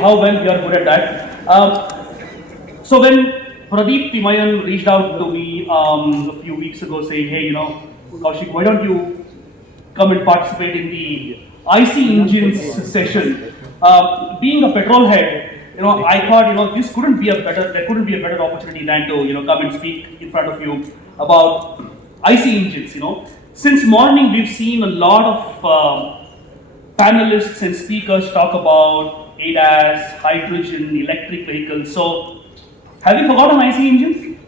how well you are good at that. So when Pradeep Timayan reached out to me a few weeks ago saying, hey, Kaushik, why don't you come and participate in the IC engines session? Being a petrol head, I thought, there couldn't be a better opportunity than to, come and speak in front of you about IC engines. Since morning, we've seen a lot of panelists and speakers talk about ADAS, hydrogen, electric vehicles. So, have you forgotten IC engines?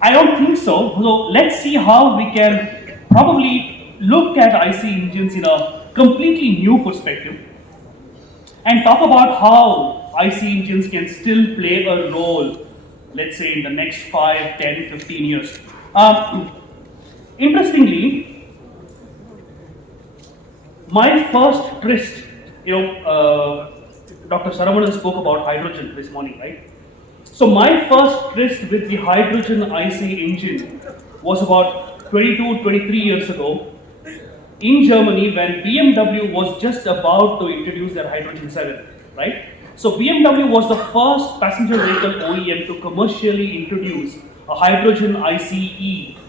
I don't think so. So, let's see how we can probably look at IC engines in a completely new perspective and talk about how IC engines can still play a role, let's say in the next 5, 10, 15 years. Interestingly, my first tryst, Dr. Saravanan spoke about hydrogen this morning, right? So my first tryst with the hydrogen IC engine was about 22, 23 years ago in Germany when BMW was just about to introduce their Hydrogen 7, right? So BMW was the first passenger vehicle OEM to commercially introduce a hydrogen ICE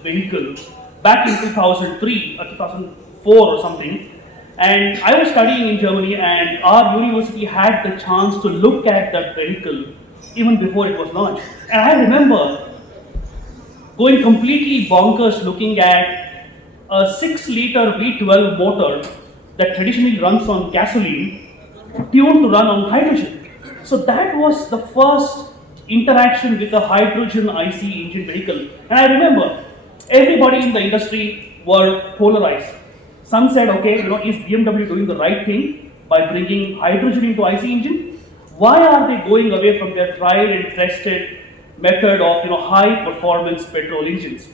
vehicle back in 2003 or 2004 or something. And I was studying in Germany and our university had the chance to look at that vehicle even before it was launched. And I remember going completely bonkers looking at a 6-liter V12 motor that traditionally runs on gasoline tuned to run on hydrogen. So that was the first interaction with a hydrogen IC engine vehicle. And I remember everybody in the industry were polarized. Some said, okay, is BMW doing the right thing by bringing hydrogen into IC engine? Why are they going away from their tried and tested method of high performance petrol engines?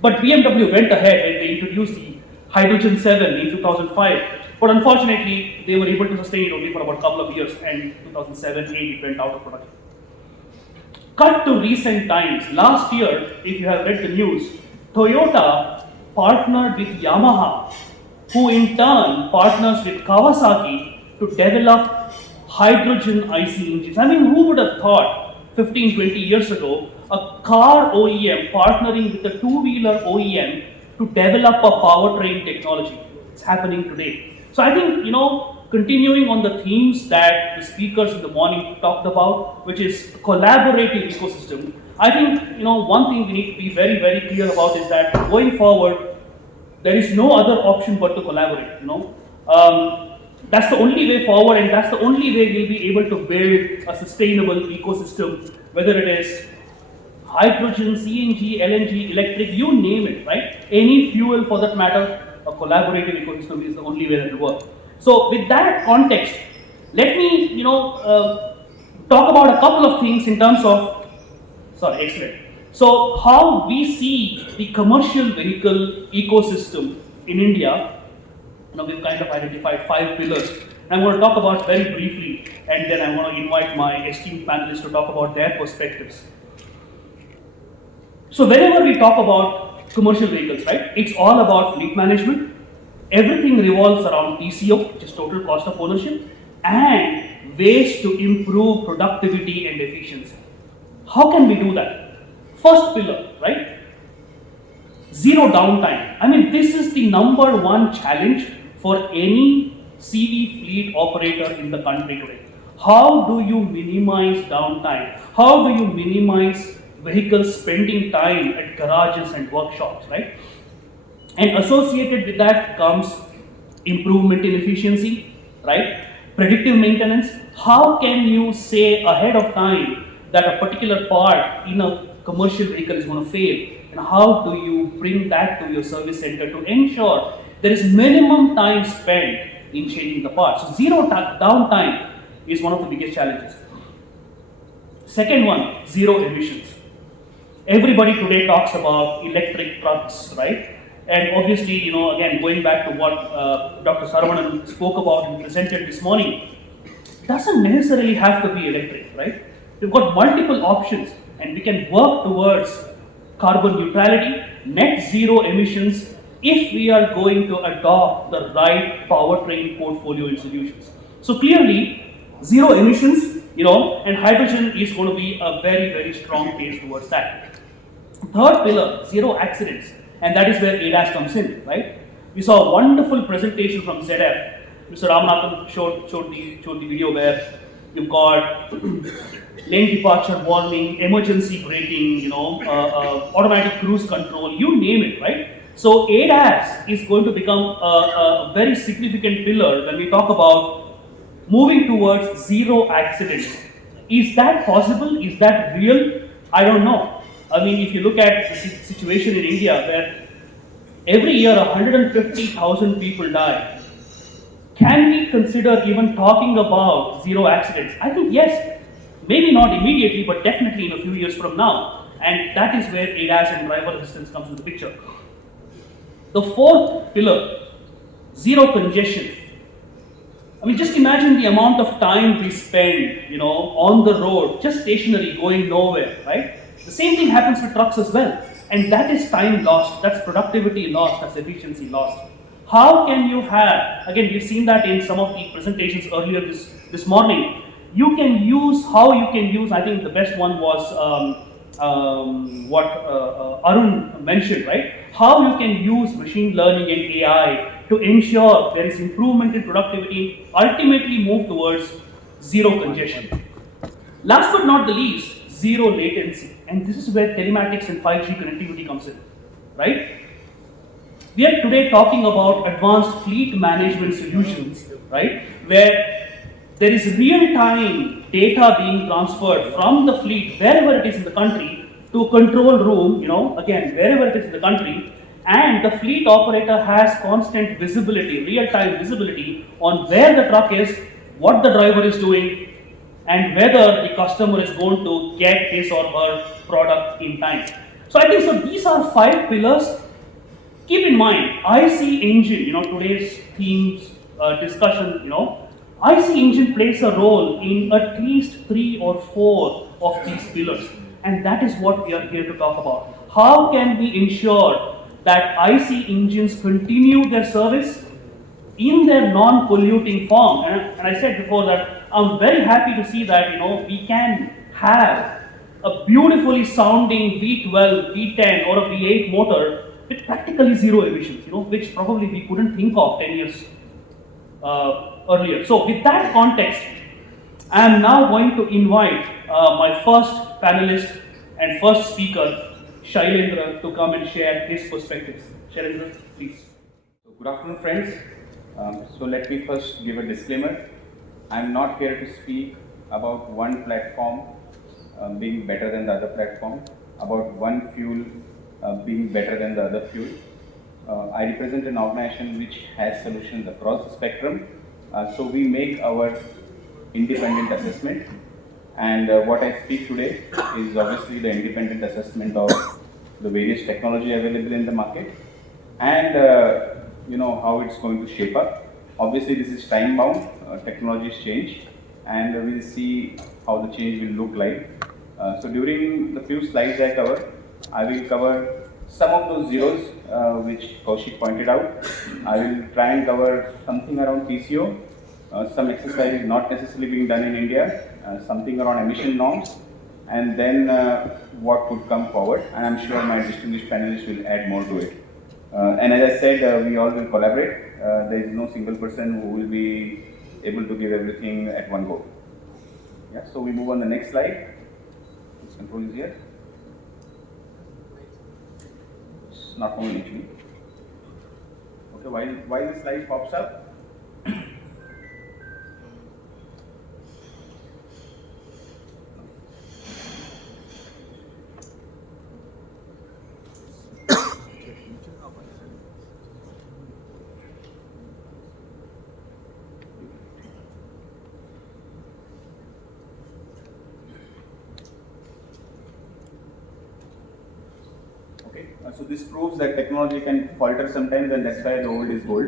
But BMW went ahead and they introduced the Hydrogen 7 in 2005. But unfortunately, they were able to sustain it only for about a couple of years, and in 2007-8 it went out of production. Cut to recent times. Last year, if you have read the news, Toyota partnered with Yamaha, who in turn partners with Kawasaki to develop hydrogen IC engines. I mean, who would have thought 15, 20 years ago, a car OEM partnering with a two-wheeler OEM to develop a powertrain technology? It's happening today. So I think, continuing on the themes that the speakers in the morning talked about, which is collaborative ecosystem, I think, one thing we need to be very, very clear about is that going forward, there is no other option but to collaborate, That's the only way forward, and that's the only way we'll be able to build a sustainable ecosystem, whether it is hydrogen, CNG, LNG, electric, you name it, right? Any fuel for that matter, a collaborative ecosystem is the only way that will work. So with that context, let me, talk about a couple of things in terms of, excellent. So how we see the commercial vehicle ecosystem in India, we've kind of identified 5 pillars. I'm going to talk about very briefly, and then I'm going to invite my esteemed panelists to talk about their perspectives. So whenever we talk about commercial vehicles, right, it's all about fleet management. Everything revolves around TCO, which is total cost of ownership, and ways to improve productivity and efficiency. How can we do that? First pillar, right? Zero downtime. I mean, this is the number one challenge for any CV fleet operator in the country today. How do you minimize downtime? How do you minimize vehicles spending time at garages and workshops, right? And associated with that comes improvement in efficiency, right? Predictive maintenance. How can you say ahead of time that a particular part in a commercial vehicle is going to fail? And how do you bring that to your service center to ensure there is minimum time spent in changing the parts? So zero downtime is one of the biggest challenges. Second one, zero emissions. Everybody today talks about electric trucks, right? And obviously, again, going back to what Dr. Saravanan spoke about and presented this morning, it doesn't necessarily have to be electric, right? We've got multiple options, and we can work towards carbon neutrality, net zero emissions, if we are going to adopt the right powertrain portfolio and solutions. So clearly, zero emissions, and hydrogen is going to be a very, very strong case towards that. Third pillar, zero accidents, and that is where ADAS comes in, right? We saw a wonderful presentation from ZF. Mr. Ramanathan showed the video where you've got lane departure warning, emergency braking, automatic cruise control, you name it, right? So ADAS is going to become a very significant pillar when we talk about moving towards zero accidents. Is that possible? Is that real? I don't know. I mean, if you look at the situation in India where every year 150,000 people die, can we consider even talking about zero accidents? I think yes, maybe not immediately, but definitely in a few years from now. And that is where ADAS and driver assistance comes into the picture. The fourth pillar, zero congestion. I mean, just imagine the amount of time we spend, on the road, just stationary, going nowhere, right? The same thing happens with trucks as well. And that is time lost, that's productivity lost, that's efficiency lost. How can you have, again, we've seen that in some of the presentations earlier this morning, how you can use, I think the best one was what Arun mentioned, right? How you can use machine learning and AI to ensure there is improvement in productivity, ultimately move towards zero congestion. Last but not the least, zero latency. And this is where telematics and 5G connectivity comes in, right? We are today talking about advanced fleet management solutions, right? Where there is real-time data being transferred from the fleet, wherever it is in the country, to a control room, again, wherever it is in the country, and the fleet operator has constant visibility, real-time visibility on where the truck is, what the driver is doing, and whether the customer is going to get his or her product in time. So I think these are 5 pillars. Keep in mind, IC engine, today's themes discussion, IC engine plays a role in at least 3 or 4 of these pillars. And that is what we are here to talk about. How can we ensure that IC engines continue their service in their non-polluting form? And I said before that I'm very happy to see that we can have a beautifully sounding V12, V10 or a V8 motor with practically zero emissions, which probably we couldn't think of 10 years earlier. So with that context, I am now going to invite my first panelist and first speaker, Shailendra, to come and share his perspectives. Shailendra, please. So good afternoon, friends. So let me first give a disclaimer. I am not here to speak about one platform being better than the other platform, about one fuel being better than the other fuel. I represent an organization which has solutions across the spectrum. So we make our independent assessment, and what I speak today is obviously the independent assessment of the various technology available in the market and how it's going to shape up. Obviously this is time bound, technologies change, and we'll see how the change will look like. So during the few slides I will cover some of those zeros which Kaushik pointed out. I will try and cover something around TCO, some exercise not necessarily being done in India, something around emission norms, and then what could come forward, and I'm sure my distinguished panelists will add more to it. And as I said, we all will collaborate. There is no single person who will be able to give everything at one go. Yeah, so we move on the next slide. This control is here. It's not moving actually. Okay, while the slide pops up, so this proves that technology can falter sometimes, and that's why the old is gold.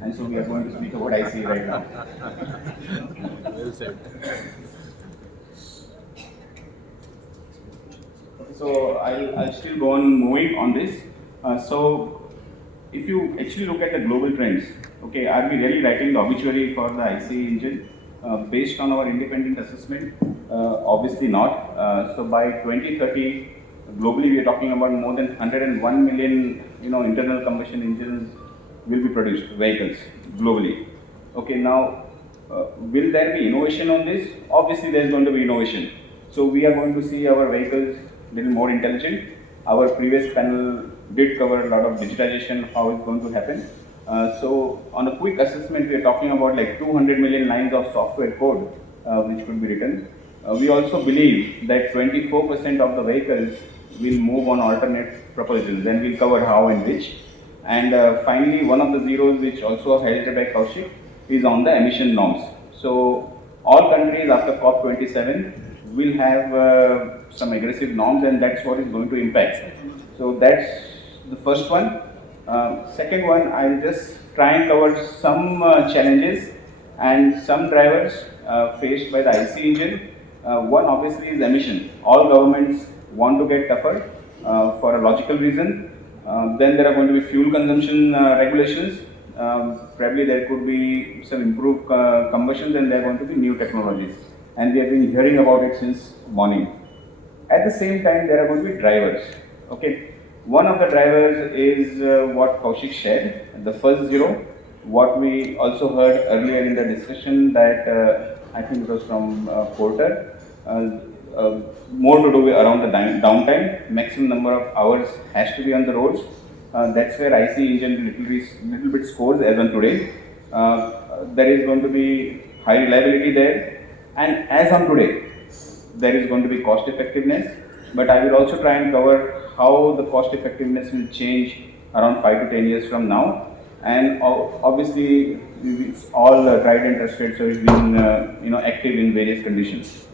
And so we are going to speak about IC right now. Well said. Okay, so I'll still go on moving on this. So if you actually look at the global trends, okay, are we really writing the obituary for the IC engine? Based on our independent assessment, obviously not. So by 2030, globally we are talking about more than 101 million, internal combustion engines will be produced, vehicles globally. Okay, now will there be innovation on this? Obviously, there is going to be innovation. So we are going to see our vehicles little more intelligent. Our previous panel did cover a lot of digitization, how it's going to happen. So on a quick assessment, we are talking about like 200 million lines of software code which could be written. We also believe that 24% of the vehicles will move on alternate propulsions, and we'll cover how and which. And finally, one of the zeros which also highlighted by Kaushik is on the emission norms. So all countries after COP27 will have some aggressive norms, and that's what is going to impact. So that's the first one. Second one, I'll just try and cover some challenges and some drivers faced by the IC engine. One obviously is emission. All governments want to get tougher for a logical reason. Then there are going to be fuel consumption regulations. Probably there could be some improved combustions, and there are going to be new technologies. And we have been hearing about it since morning. At the same time, there are going to be drivers. Okay, one of the drivers is what Kaushik shared, the first zero. What we also heard earlier in the discussion that I think it was from Porter. More to do with around the downtime. Maximum number of hours has to be on the roads. That's where IC engine little bit scores as on today. There is going to be high reliability there, and as on today, there is going to be cost effectiveness. But I will also try and cover how the cost effectiveness will change around 5 to 10 years from now. And obviously, it's all tried and tested, so it's been active in various conditions.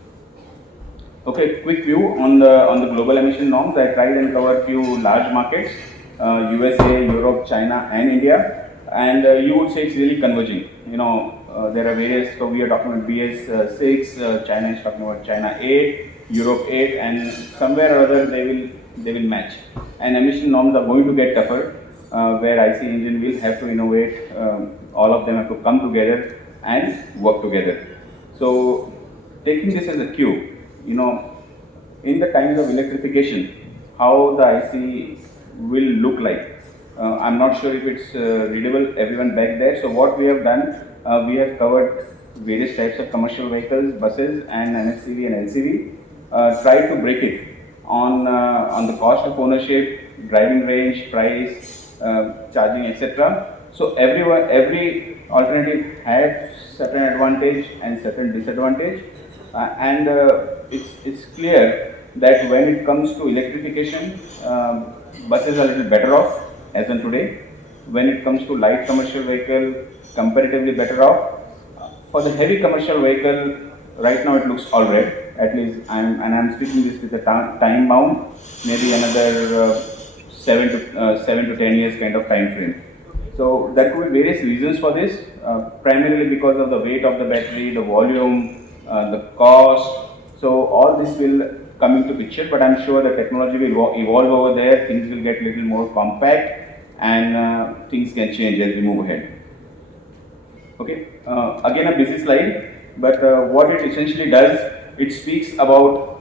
Okay, quick view on the global emission norms. I tried and covered few large markets, USA, Europe, China, and India, and you would say it's really converging. There are various. So we are talking about BS 6, China is talking about China 8, Europe 8, and somewhere or other they will match. And emission norms are going to get tougher, where IC engine will have to innovate. All of them have to come together and work together. So taking this as a cue. In the times of electrification, how the IC will look like. I'm not sure if it's readable, everyone back there. So what we have done, we have covered various types of commercial vehicles, buses, and MHCV and LCV. Try to break it on the cost of ownership, driving range, price, charging, etc. So every alternative had certain advantage and certain disadvantage. And it's clear that when it comes to electrification, buses are a little better off as on today. When it comes to light commercial vehicle, comparatively better off. For the heavy commercial vehicle, right now it looks all right. At least I'm speaking this with a time bound, maybe another 7 to 10 years kind of time frame. So there could be various reasons for this, primarily because of the weight of the battery, the volume, the cost. So all this will come into picture, but I'm sure the technology will evolve over there. Things will get a little more compact, and things can change as we move ahead. Okay, again a busy slide, but what it essentially does, it speaks about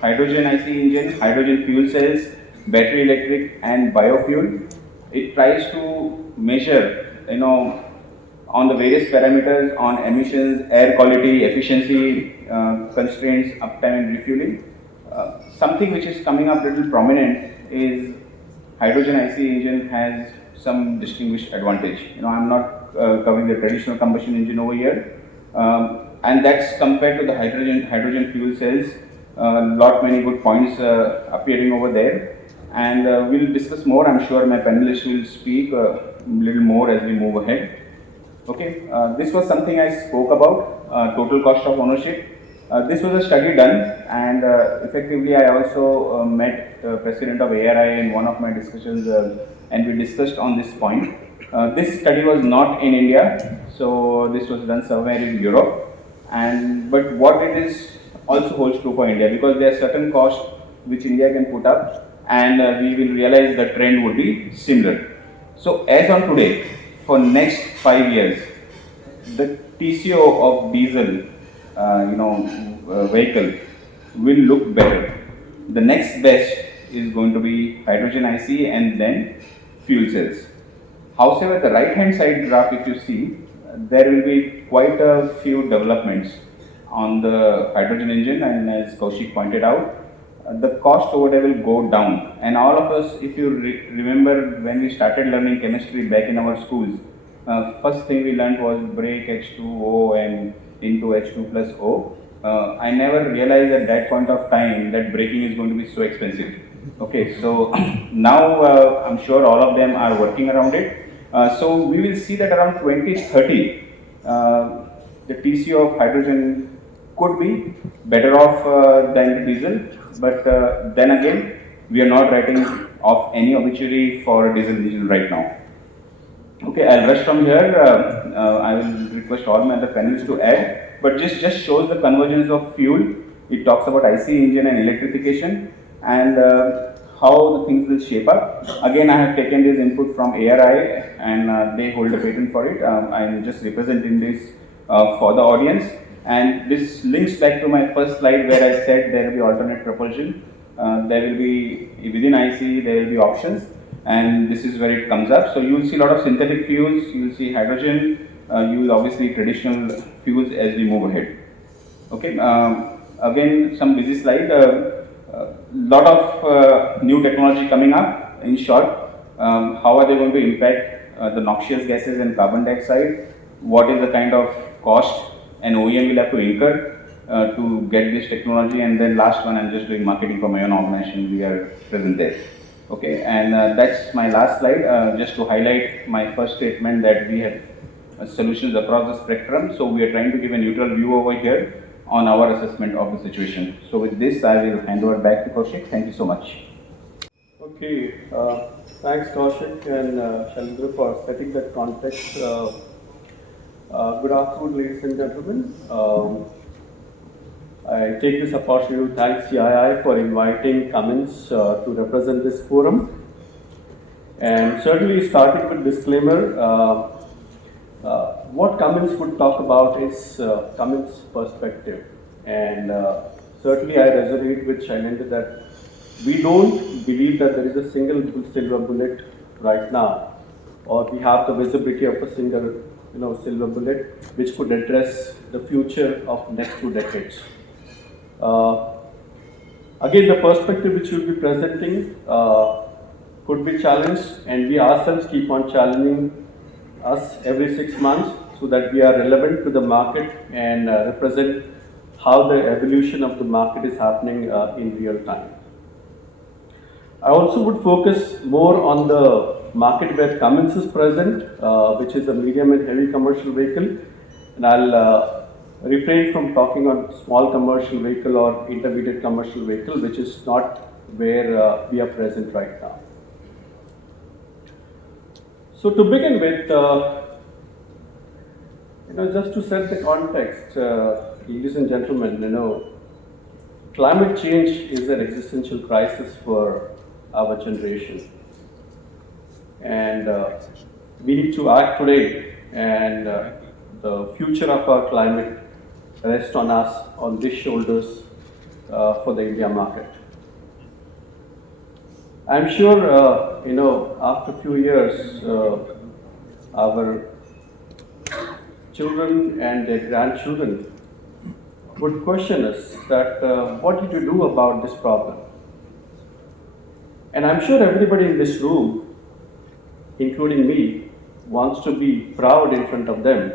hydrogen IC engine, hydrogen fuel cells, battery electric, and biofuel. It tries to measure, on the various parameters on emissions, air quality, efficiency, constraints, uptime and refueling. Something which is coming up a little prominent is hydrogen IC engine has some distinguished advantage. I'm not covering the traditional combustion engine over here, and that's compared to the hydrogen fuel cells. Many good points appearing over there, and we'll discuss more. I'm sure my panelists will speak a little more as we move ahead. Okay, this was something I spoke about, total cost of ownership. This was a study done, and effectively I also met the president of ARI in one of my discussions, and we discussed on this point. This study was not in India, so this was done somewhere in Europe, but what it is also holds true for India, because there are certain costs which India can put up, and we will realize the trend would be similar. So as on today, for next 5 years, the TCO of diesel, vehicle will look better. The next best is going to be hydrogen IC and then fuel cells. However, the right hand side graph, if you see, there will be quite a few developments on the hydrogen engine, and as Kaushik pointed out, the cost over there will go down. And all of us, if you remember when we started learning chemistry back in our schools, first thing we learned was break H2O and into H2 plus O. I never realized at that point of time that braking is going to be so expensive. Okay, so now I'm sure all of them are working around it. So we will see that around 2030, the TCO of hydrogen could be better off than the diesel, but then again, we are not writing off any obituary for diesel engine right now. Okay, I'll rush from here. I will request all my other panelists to add, but just shows the convergence of fuel. It talks about IC engine and electrification and how the things will shape up. Again, I have taken this input from ARI and they hold a patent for it. I'm just representing this for the audience. And this links back to my first slide where I said there will be alternate propulsion. There will be, within IC, there will be options. And this is where it comes up. So you will see a lot of synthetic fuels, you will see hydrogen, you will obviously traditional fuels as we move ahead. Okay, again, some busy slide. Lot of new technology coming up. In short, how are they going to impact the noxious gases and carbon dioxide? What is the kind of cost an OEM will have to incur to get this technology? And then last one, I'm just doing marketing for my own organization. We are present there. Okay, and that's my last slide. Just to highlight my first statement that we have solutions across the spectrum. So we are trying to give a neutral view over here on our assessment of the situation. So with this, I will hand over back to Kaushik. Thank you so much. Okay, thanks Kaushik and Shailendra for setting that context. Good afternoon, ladies and gentlemen. I take this opportunity to thank CII for inviting Cummins to represent this forum. And certainly starting with disclaimer, what Cummins would talk about is Cummins' perspective. And certainly I resonate with Shailendra that we don't believe that there is a single silver bullet right now, or we have the visibility of a single silver bullet which could address the future of next 2 decades. Again, the perspective which we'll be presenting could be challenged, and we ourselves keep on challenging us every 6 months so that we are relevant to the market and represent how the evolution of the market is happening in real time. I also would focus more on the market where Cummins is present, which is a medium and heavy commercial vehicle, and I'll refrain from talking on small commercial vehicle or intermediate commercial vehicle, which is not where we are present right now. So to begin with, just to set the context, ladies and gentlemen, climate change is an existential crisis for our generation, and we need to act today, and the future of our climate rests on us, on these shoulders for the India market. I'm sure, after a few years, our children and their grandchildren would question us that what did you do about this problem? And I'm sure everybody in this room, including me, wants to be proud in front of them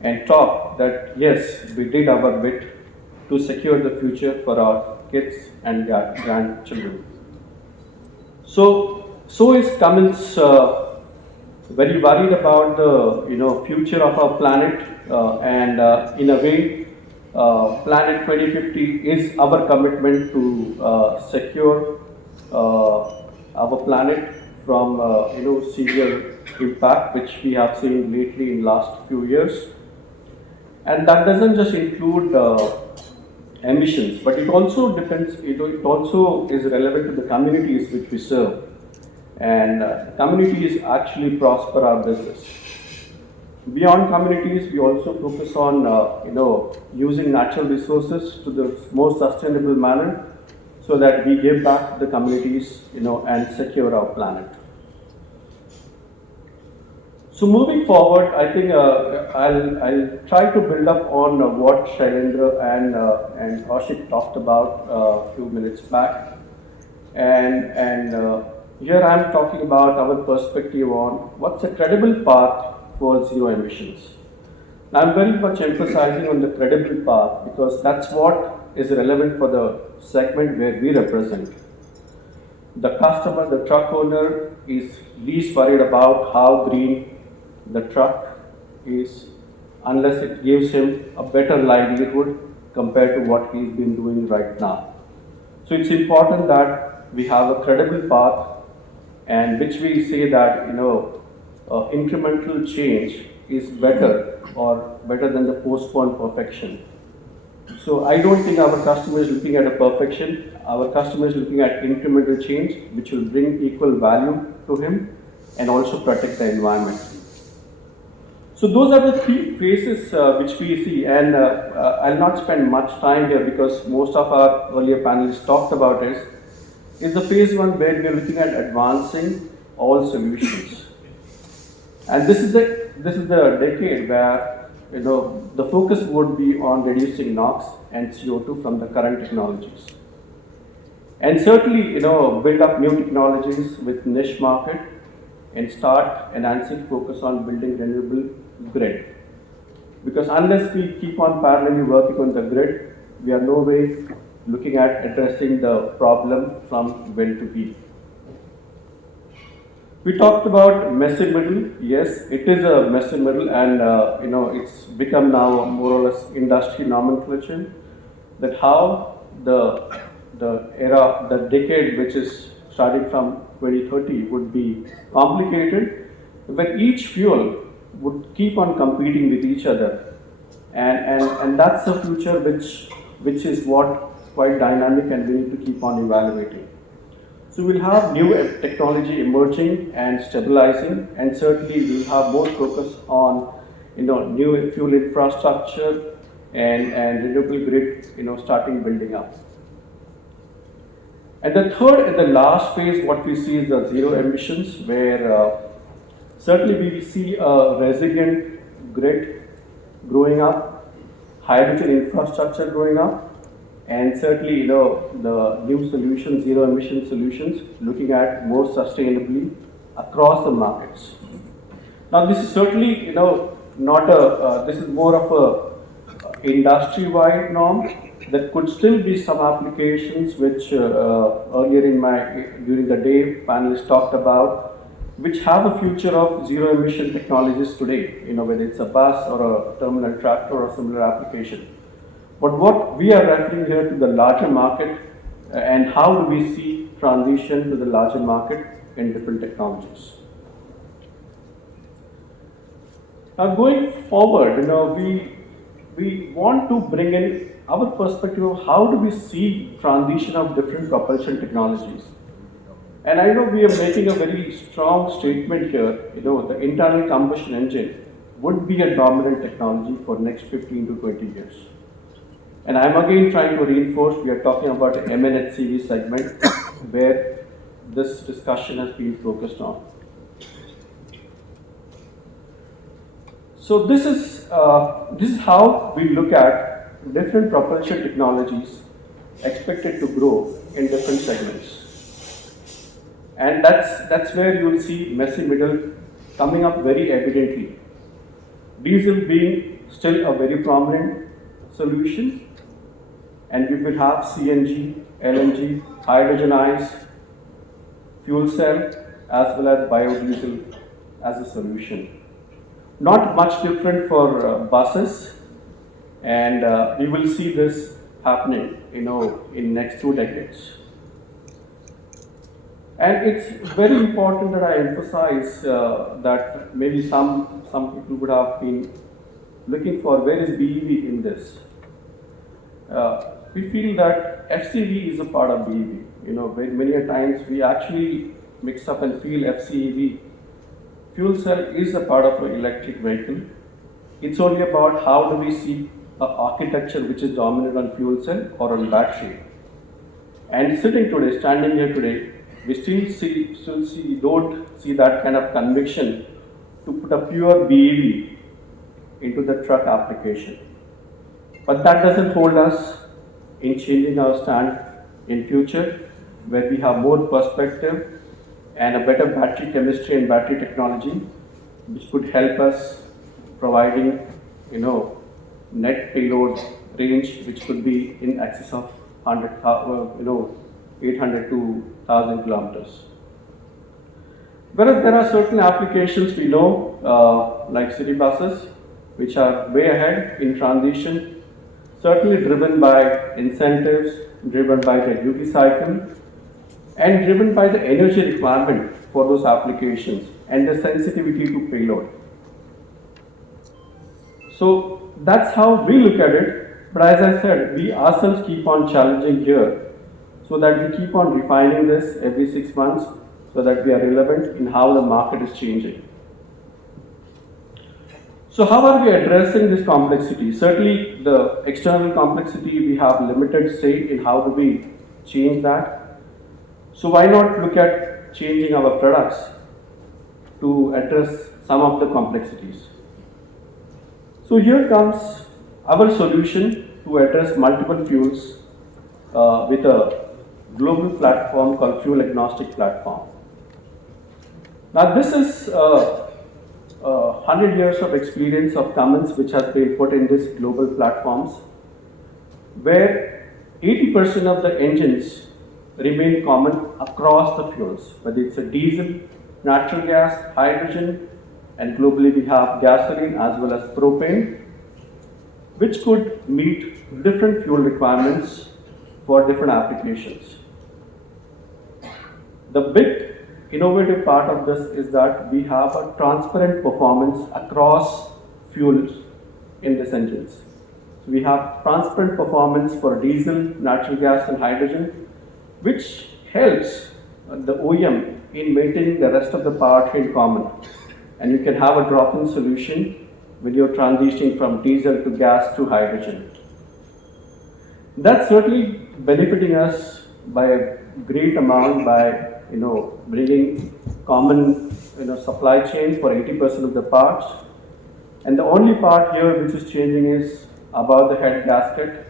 and talk that yes, we did our bit to secure the future for our kids and their grandchildren. So is Cummins very worried about the future of our planet, and in a way, Planet 2050 is our commitment to secure our planet from severe impact which we have seen lately in last few years. And that doesn't just include emissions, but it also depends, it also is relevant to the communities which we serve. And communities actually prosper our business. Beyond communities, we also focus on using natural resources to the most sustainable manner, so that we give back to the communities, and secure our planet. So moving forward, I think I'll try to build up on what Shailendra and Kaushik talked about a few minutes back, and here I'm talking about our perspective on what's a credible path for zero emissions. Now, I'm very much emphasizing on the credible path because that's what is relevant for the segment where we represent. The customer, the truck owner, is least worried about how green the truck is, unless it gives him a better livelihood compared to what he's been doing right now. So it's important that we have a credible path, and which we say that incremental change is better or better than the postponed perfection. So I don't think our customer is looking at a perfection. Our customer is looking at incremental change, which will bring equal value to him and also protect the environment. So those are the three phases which we see, and I'll not spend much time here because most of our earlier panelists talked about it. Is the phase one where we are looking at advancing all solutions, and this is the decade where the focus would be on reducing NOx and CO2 from the current technologies, and certainly build up new technologies with niche market and start enhancing focus on building renewable grid. Because unless we keep on parallelly working on the grid, we are no way looking at addressing the problem from well to wheel. We talked about messy middle. Yes, it is a messy middle, and it's become now more or less industry nomenclature. That how the decade which is starting from 2030 would be complicated, but each fuel would keep on competing with each other, and that's a future which is what quite dynamic, and we need to keep on evaluating. So we'll have new technology emerging and stabilizing, and certainly we'll have more focus on new fuel infrastructure and renewable grid starting building up. And the third and the last phase, what we see is the zero emissions, where certainly we will see a resilient grid growing up, hydrogen infrastructure growing up, and certainly the new solutions, zero emission solutions, looking at more sustainably across the markets. Now this is certainly not a this is more of a industry-wide norm. There could still be some applications which earlier during the day panelists talked about, which have a future of zero emission technologies today, whether it's a bus or a terminal tractor or similar application. But what we are referring here to the larger market, and how do we see transition to the larger market in different technologies. Now going forward, we want to bring in our perspective of how do we see transition of different propulsion technologies. And I know we are making a very strong statement here, the internal combustion engine would be a dominant technology for next 15 to 20 years. And I'm again trying to reinforce, we are talking about the MNHCV segment where this discussion has been focused on. So this is how we look at different propulsion technologies expected to grow in different segments. And that's where you will see messy middle coming up very evidently. Diesel being still a very prominent solution, and we will have CNG, LNG, hydrogenized fuel cell, as well as biodiesel as a solution. Not much different for buses, and we will see this happening, in next 2 decades. And it's very important that I emphasize that maybe some people would have been looking for where is BEV in this. We feel that FCV is a part of BEV. Many a times we actually mix up and feel FCEV. Fuel cell is a part of an electric vehicle, It's only about how do we see an architecture which is dominant on fuel cell or on battery. And sitting today, standing here today, we don't see that kind of conviction to put a pure BEV into the truck application. But that doesn't hold us in changing our stand in future, where we have more perspective and a better battery chemistry and battery technology, which could help us providing, net payload range, which could be in excess of 800 to 1000 kilometers. Whereas there are certain applications we know, like city buses, which are way ahead in transition, certainly driven by incentives, driven by the duty cycle, and driven by the energy requirement for those applications and the sensitivity to payload. So that's how we look at it. But as I said, we ourselves keep on challenging here so that we keep on refining this every 6 months so that we are relevant in how the market is changing. So how are we addressing this complexity? Certainly the external complexity, we have limited say in how do we change that. So why not look at changing our products to address some of the complexities? So here comes our solution to address multiple fuels with a global platform called Fuel Agnostic Platform. Now this is 100 years of experience of Cummins which has been put in these global platforms, where 80% of the engines remain common across the fuels, whether it's a diesel, natural gas, hydrogen, and globally we have gasoline as well as propane, which could meet different fuel requirements for different applications. The big innovative part of this is that we have a transparent performance across fuels in these engines. So we have transparent performance for diesel, natural gas, and hydrogen, which helps the OEM in maintaining the rest of the powertrain common. And you can have a drop-in solution when you're transitioning from diesel to gas to hydrogen. That's certainly benefiting us by a great amount by bringing common supply chain for 80% of the parts. And the only part here which is changing is about the head gasket,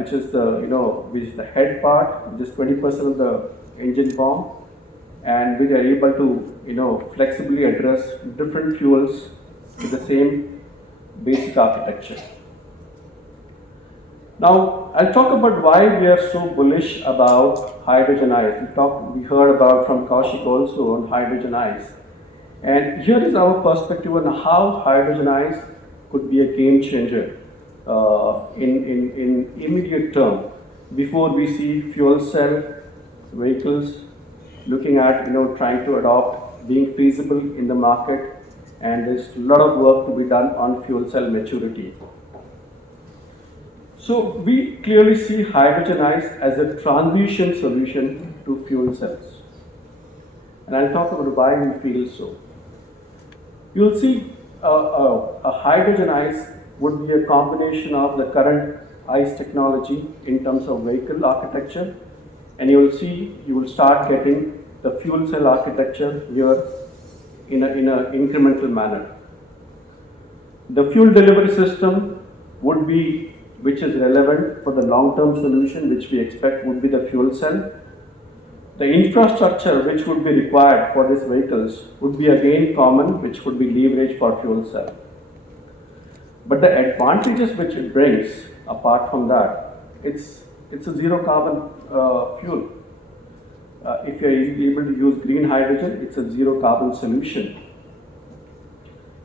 which is the head part, which is 20% of the engine bomb, and we are able to flexibly address different fuels with the same basic architecture. Now, I'll talk about why we are so bullish about hydrogen ICE. We heard about from Kaushik also on hydrogen ICE. And here is our perspective on how hydrogen ICE could be a game changer in immediate term before we see fuel cell vehicles looking at trying to adopt, being feasible in the market, and there's a lot of work to be done on fuel cell maturity. So we clearly see hydrogen ICE as a transition solution to fuel cells. And I'll talk about why we feel so. You'll see a hydrogen ICE would be a combination of the current ICE technology in terms of vehicle architecture, and you will start getting the fuel cell architecture here in an incremental manner. The fuel delivery system would be, which is relevant for the long-term solution, which we expect would be the fuel cell. The infrastructure which would be required for these vehicles would be again common, which would be leveraged for fuel cell. But the advantages which it brings, apart from that, it's a zero carbon fuel. If you're able to use green hydrogen, it's a zero carbon solution.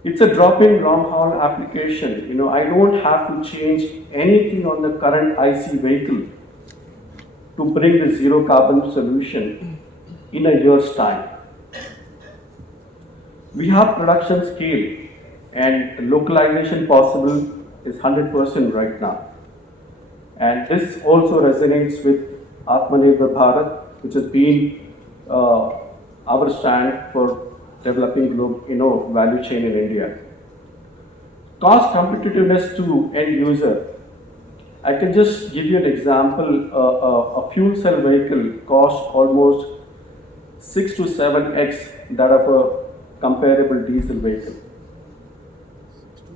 It's a drop-in long-haul application. I don't have to change anything on the current IC vehicle to bring the zero carbon solution in a year's time. We have production scale and localization possible is 100% right now. And this also resonates with Atmanirbhar Bharat, which has been our stand for developing value chain in India. Cost competitiveness to end user. I can just give you an example. A fuel cell vehicle costs almost 6 to 7x that of a comparable diesel vehicle.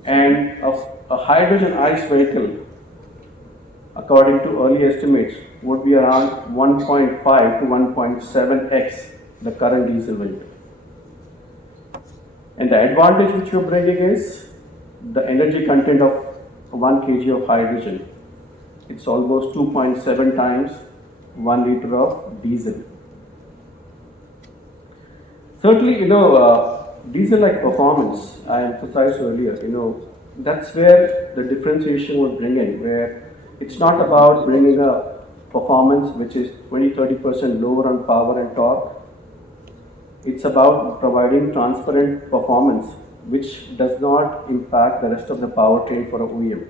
And a hydrogen ICE vehicle, according to early estimates, would be around 1.5 to 1.7x the current diesel vehicle. And the advantage which we are bringing is the energy content of 1 kg of hydrogen. It's almost 2.7 times 1 liter of diesel. Thirdly, diesel-like performance, I emphasized earlier, that's where the differentiation would bring in, where it's not about bringing a performance which is 20-30% lower on power and torque. It's about providing transparent performance which does not impact the rest of the powertrain for an OEM.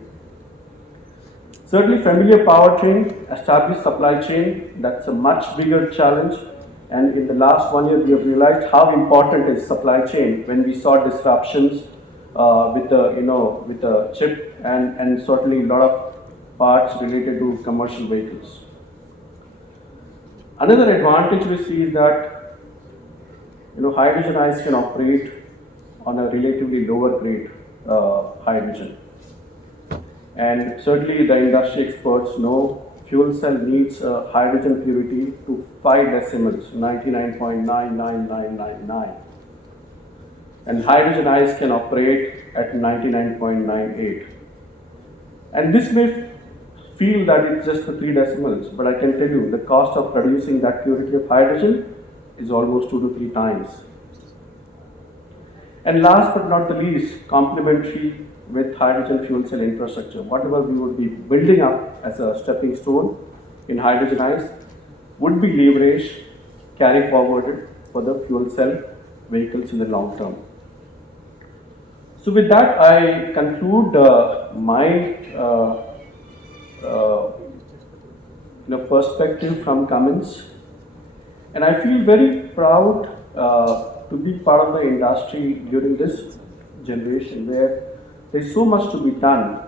Certainly, familiar powertrain, established supply chain, that's a much bigger challenge. And in the last 1 year, we have realized how important is supply chain when we saw disruptions with the chip and certainly a lot of parts related to commercial vehicles. Another advantage we see is that hydrogen ICE can operate on a relatively lower grade hydrogen. And certainly the industry experts know fuel cell needs a hydrogen purity to 5 decimals, 99.99999. And hydrogen ICE can operate at 99.98. And this may feel that it's just the 3 decimals, but I can tell you the cost of producing that purity of hydrogen is almost 2 to 3 times. And last but not the least, complementary with hydrogen fuel cell infrastructure. Whatever we would be building up as a stepping stone in hydrogen ICE would be leveraged, carry forwarded for the fuel cell vehicles in the long term. So with that, I conclude my perspective from Cummins, and I feel very proud to be part of the industry during this generation where there's so much to be done,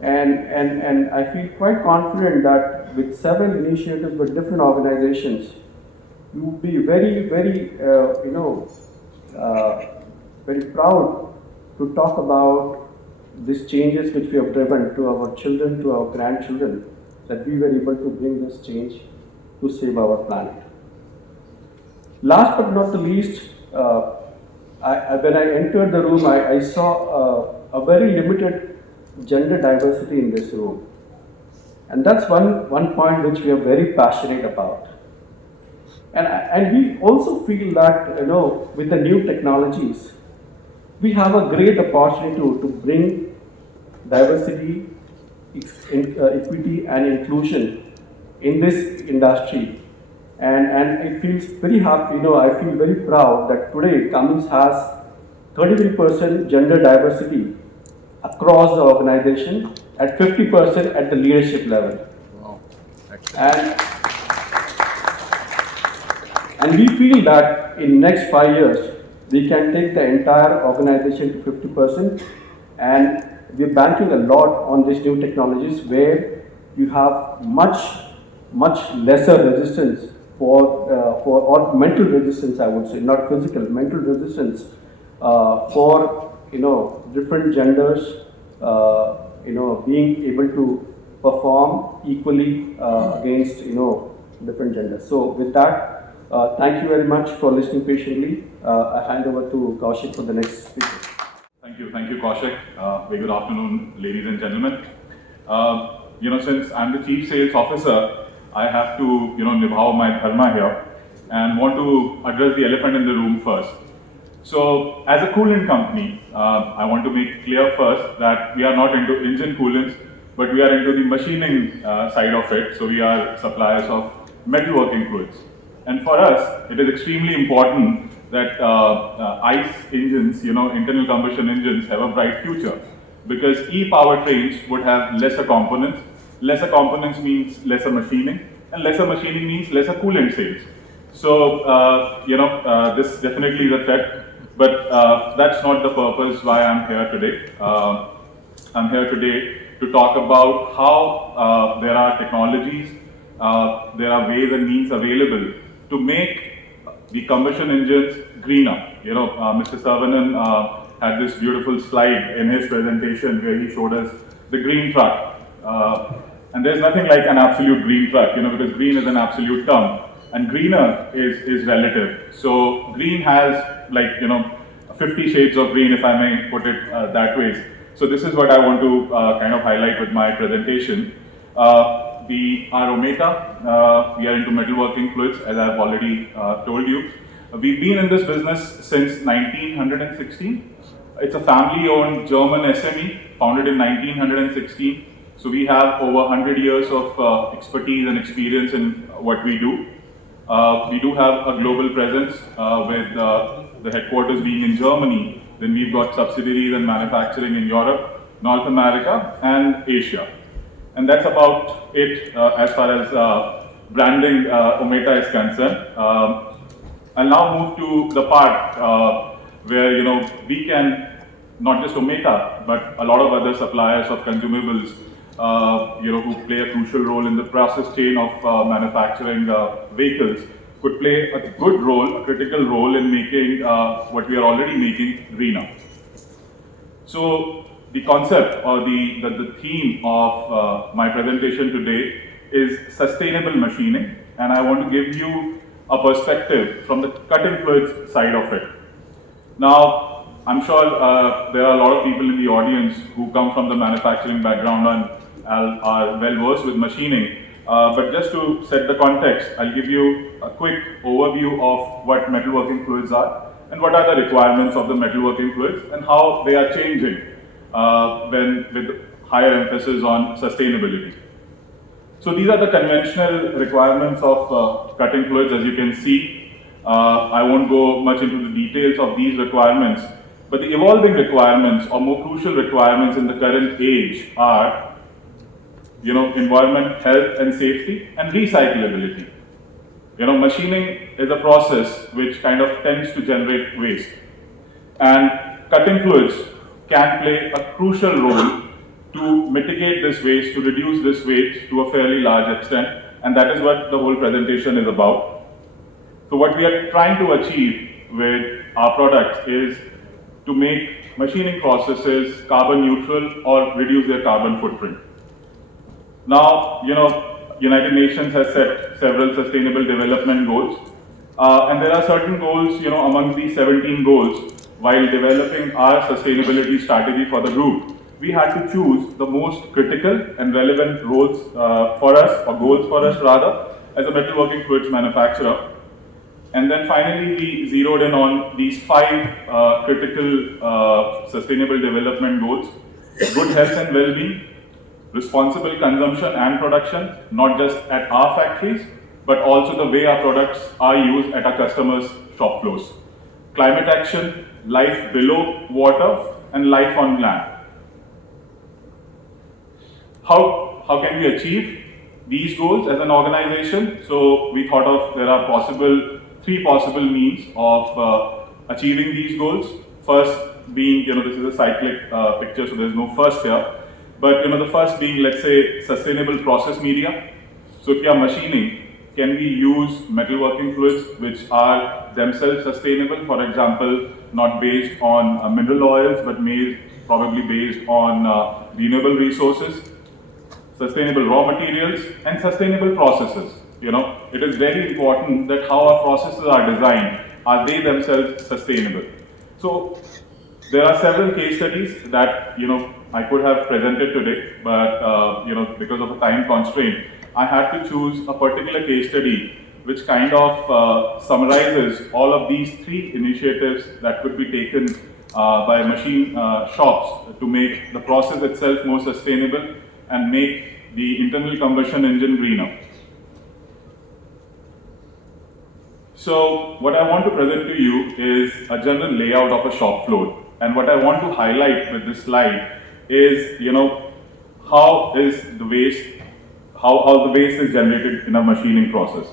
and I feel quite confident that with several initiatives with different organizations, we will be very, very, very proud to talk about these changes which we have driven to our children, to our grandchildren, that we were able to bring this change to save our planet. Last but not the least, when I entered the room, I saw a very limited gender diversity in this room. And that's one point which we are very passionate about. And we also feel that, with the new technologies, we have a great opportunity to bring diversity, equity and inclusion in this industry. And it feels very happy, I feel very proud that today Cummins has 33% gender diversity across the organization at 50% at the leadership level. Wow. And we feel that in next 5 years, we can take the entire organization to 50%, and we're banking a lot on these new technologies where you have much lesser resistance or mental resistance, I would say, not physical, mental resistance for different genders being able to perform equally against different genders. So with that, thank you very much for listening patiently. I hand over to Kaushik for the next speaker. Thank you, Kaushik. Very good afternoon, ladies and gentlemen. Since I'm the Chief Sales Officer, I have to, nibhao my dharma here and want to address the elephant in the room first. So, as a coolant company, I want to make clear first that we are not into engine coolants, but we are into the machining side of it. So, we are suppliers of metalworking fluids. And for us, it is extremely important that ICE engines, internal combustion engines, have a bright future, because e-powertrains would have lesser components. Lesser components means lesser machining, and lesser machining means lesser coolant sales. So, this definitely is a threat But that's not the purpose why I'm here today. I'm here today to talk about how there are technologies, there are ways and means available to make the combustion engines greener. Mr. Saravanan had this beautiful slide in his presentation where he showed us the green truck. And there's nothing like an absolute green truck, because green is an absolute term. And greener is relative. So green has 50 shades of green, if I may put it that way. So this is what I want to kind of highlight with my presentation. Our Oemeta, we are into metalworking fluids, as I've already told you. We've been in this business since 1916. It's a family-owned German SME, founded in 1916. So we have over 100 years of expertise and experience in what we do. We do have a global presence with the headquarters being in Germany. Then we've got subsidiaries and manufacturing in Europe, North America, and Asia. And that's about it as far as branding Oemeta is concerned. I'll now move to the part where we can, not just Oemeta, but a lot of other suppliers of consumables who play a crucial role in the process chain of manufacturing vehicles, could play a good role, a critical role in making what we are already making greener. So the concept or the theme of my presentation today is sustainable machining, and I want to give you a perspective from the cutting fluids side of it. Now, I'm sure there are a lot of people in the audience who come from the manufacturing background and are well versed with machining. But just to set the context, I'll give you a quick overview of what metalworking fluids are and what are the requirements of the metalworking fluids and how they are changing with higher emphasis on sustainability. So these are the conventional requirements of cutting fluids, as you can see. I won't go much into the details of these requirements, but the evolving requirements or more crucial requirements in the current age are environment, health and safety, and recyclability. Machining is a process which kind of tends to generate waste. And cutting fluids can play a crucial role to mitigate this waste, to reduce this waste to a fairly large extent. And that is what the whole presentation is about. So what we are trying to achieve with our products is to make machining processes carbon neutral or reduce their carbon footprint. Now, United Nations has set several sustainable development goals, and there are certain goals, among these 17 goals. While developing our sustainability strategy for the group, we had to choose the most critical and relevant roles for us, or goals for us rather, as a metalworking fluids manufacturer. And then finally, we zeroed in on these 5 critical sustainable development goals: good health and well-being, responsible consumption and production, not just at our factories, but also the way our products are used at our customers' shop floors. Climate action, life below water, and life on land. How can we achieve these goals as an organization? So we thought of there are 3 possible means of achieving these goals. First being, this is a cyclic picture, so there's no first here. But the first being, let's say, sustainable process media. So if you are machining, can we use metalworking fluids which are themselves sustainable? For example, not based on mineral oils, but probably based on renewable resources, sustainable raw materials, and sustainable processes. It is very important that how our processes are designed, are they themselves sustainable? So there are several case studies that I could have presented today, but because of a time constraint, I had to choose a particular case study which kind of summarizes all of these 3 initiatives that could be taken by machine shops to make the process itself more sustainable and make the internal combustion engine greener. So what I want to present to you is a general layout of a shop floor. And what I want to highlight with this slide is, how the waste is generated in a machining process.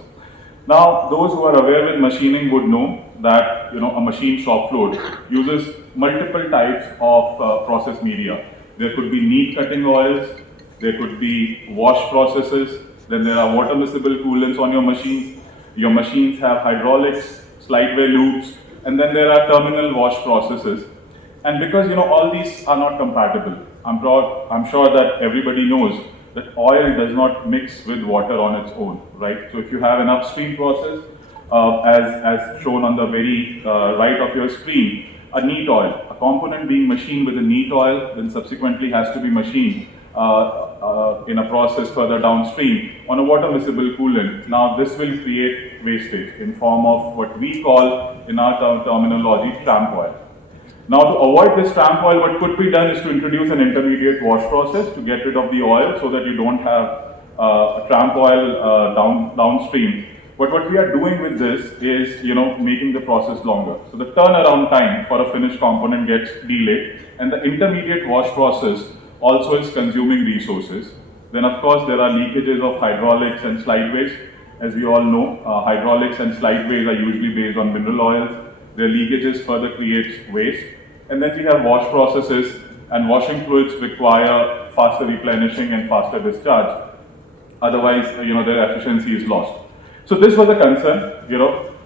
Now, those who are aware with machining would know that a machine shop floor uses multiple types of process media. There could be neat cutting oils, there could be wash processes, then there are water miscible coolants on your machines. Your machines have hydraulics, slideway loops, and then there are terminal wash processes. And because all these are not compatible, I'm sure that everybody knows that oil does not mix with water on its own, right? So if you have an upstream process, as shown on the very right of your screen, a neat oil, a component being machined with a neat oil, then subsequently has to be machined in a process further downstream on a water miscible coolant. Now this will create wastage in form of what we call in our terminology tramp oil. Now to avoid this tramp oil, what could be done is to introduce an intermediate wash process to get rid of the oil so that you don't have a tramp oil downstream. But what we are doing with this is, making the process longer. So the turnaround time for a finished component gets delayed, and the intermediate wash process also is consuming resources. Then of course there are leakages of hydraulics and slideways. As we all know, hydraulics and slideways are usually based on mineral oils. Their leakages further creates waste. And then we have wash processes, and washing fluids require faster replenishing and faster discharge. Otherwise, their efficiency is lost. So this was a concern,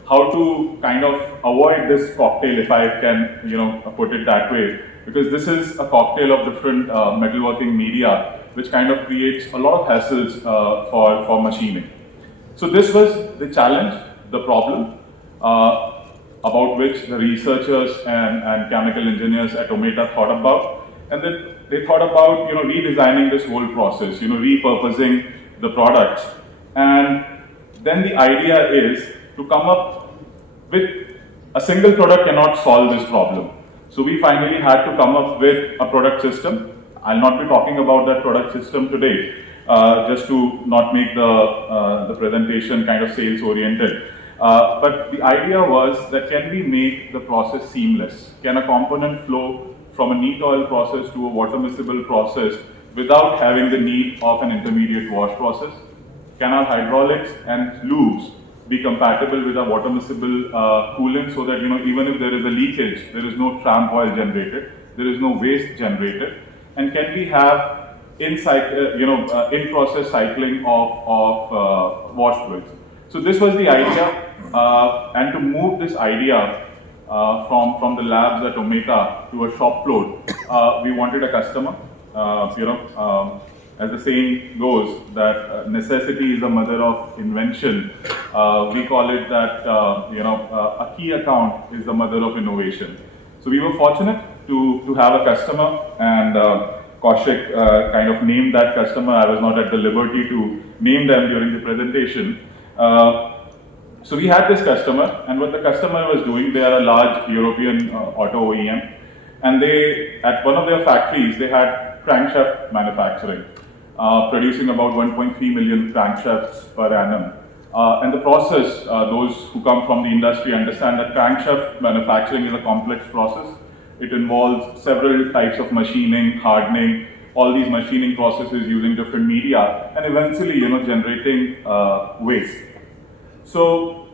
how to kind of avoid this cocktail, if I can, put it that way, because this is a cocktail of different metalworking media, which kind of creates a lot of hassles for machining. So this was the challenge, the problem, about which the researchers and chemical engineers at Oemeta thought about, and then they thought about, redesigning this whole process, repurposing the products, and then the idea is to come up with a single product cannot solve this problem. So we finally had to come up with a product system. I'll not be talking about that product system today, just to not make the presentation kind of sales oriented. But the idea was that can we make the process seamless? Can a component flow from a neat oil process to a water miscible process without having the need of an intermediate wash process? Can our hydraulics and lubes be compatible with a water miscible coolant so that even if there is a leakage, there is no tramp oil generated, there is no waste generated, and can we have in-process cycling of wash fluids? So this was the idea, and to move this idea from the labs at Oemeta to a shop floor, we wanted a customer. As the saying goes, that necessity is the mother of invention. We call it that a key account is the mother of innovation. So we were fortunate to have a customer, and Kaushik kind of named that customer. I was not at the liberty to name them during the presentation. So we had this customer, and what the customer was doing, they are a large European auto OEM, and they, at one of their factories, they had crankshaft manufacturing, producing about 1.3 million crankshafts per annum. And the process, those who come from the industry understand that crankshaft manufacturing is a complex process. It involves several types of machining, hardening, all these machining processes using different media, and eventually, generating waste. So,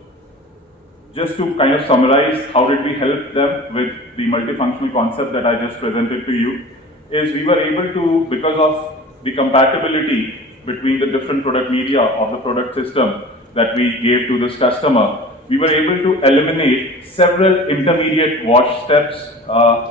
just to kind of summarize, how did we help them with the multifunctional concept that I just presented to you, is we were able to, because of the compatibility between the different product media of the product system that we gave to this customer, we were able to eliminate several intermediate wash steps,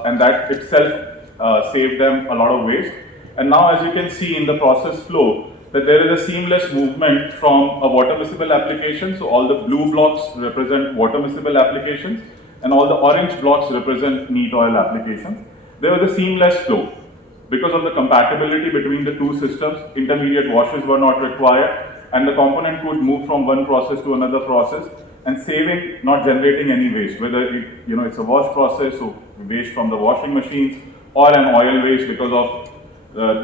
and that itself saved them a lot of waste. And now, as you can see in the process flow, that there is a seamless movement from a water miscible application. So all the blue blocks represent water miscible applications, and all the orange blocks represent neat oil applications. There was a seamless flow. Because of the compatibility between the two systems, intermediate washes were not required, and the component could move from one process to another process, and saving, not generating any waste, whether it's a wash process, so waste from the washing machines, or an oil waste because of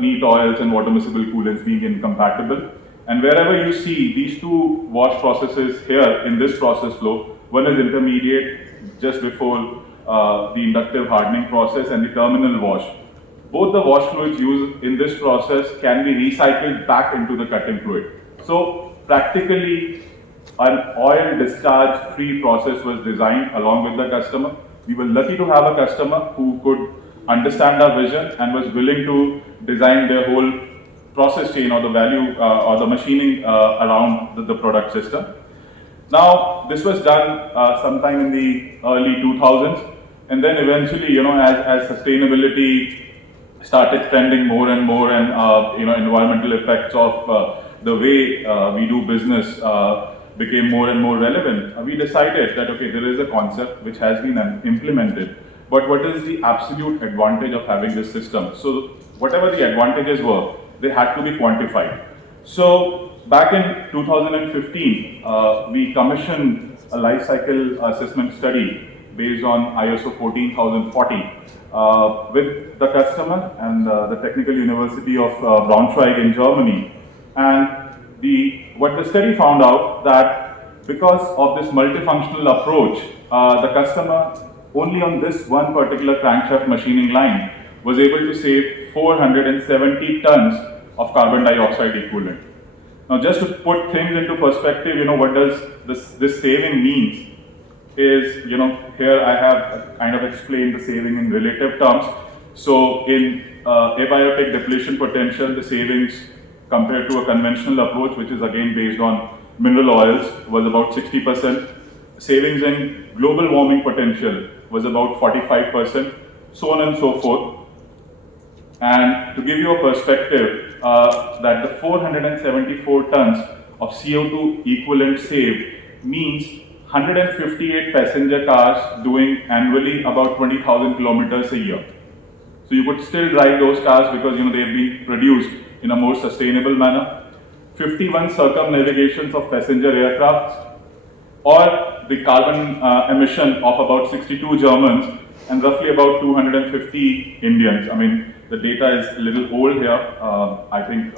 neat oils and water miscible coolants being incompatible. And wherever you see these two wash processes here in this process flow, one is intermediate just before the inductive hardening process and the terminal wash. Both the wash fluids used in this process can be recycled back into the cutting fluid. So practically, an oil discharge free process was designed along with the customer. We were lucky to have a customer who could understand our vision and was willing to design their whole process chain or the value or the machining around the product system. Now, this was done sometime in the early 2000s, and then eventually, as sustainability started trending more and more, and environmental effects of the way we do business became more and more relevant, we decided that okay, there is a concept which has been implemented, but what is the absolute advantage of having this system? So, whatever the advantages were, they had to be quantified. So, back in 2015, we commissioned a life cycle assessment study based on ISO 14040 with the customer and the Technical University of Braunschweig in Germany. And what the study found out that because of this multifunctional approach, the customer only on this one particular crankshaft machining line was able to save 470 tons of carbon dioxide equivalent. Now, just to put things into perspective, what does this saving means is, here I have kind of explained the saving in relative terms. So, in abiotic depletion potential, the savings compared to a conventional approach, which is again based on mineral oils, was about 60%. Savings in global warming potential was about 45%, so on and so forth. And to give you a perspective, that the 474 tons of CO2 equivalent saved means 158 passenger cars doing annually about 20,000 kilometers a year. So you could still drive those cars because they've been produced in a more sustainable manner. 51 circumnavigations of passenger aircrafts, or the carbon emission of about 62 Germans and roughly about 250 Indians. I mean, the data is a little old here. I think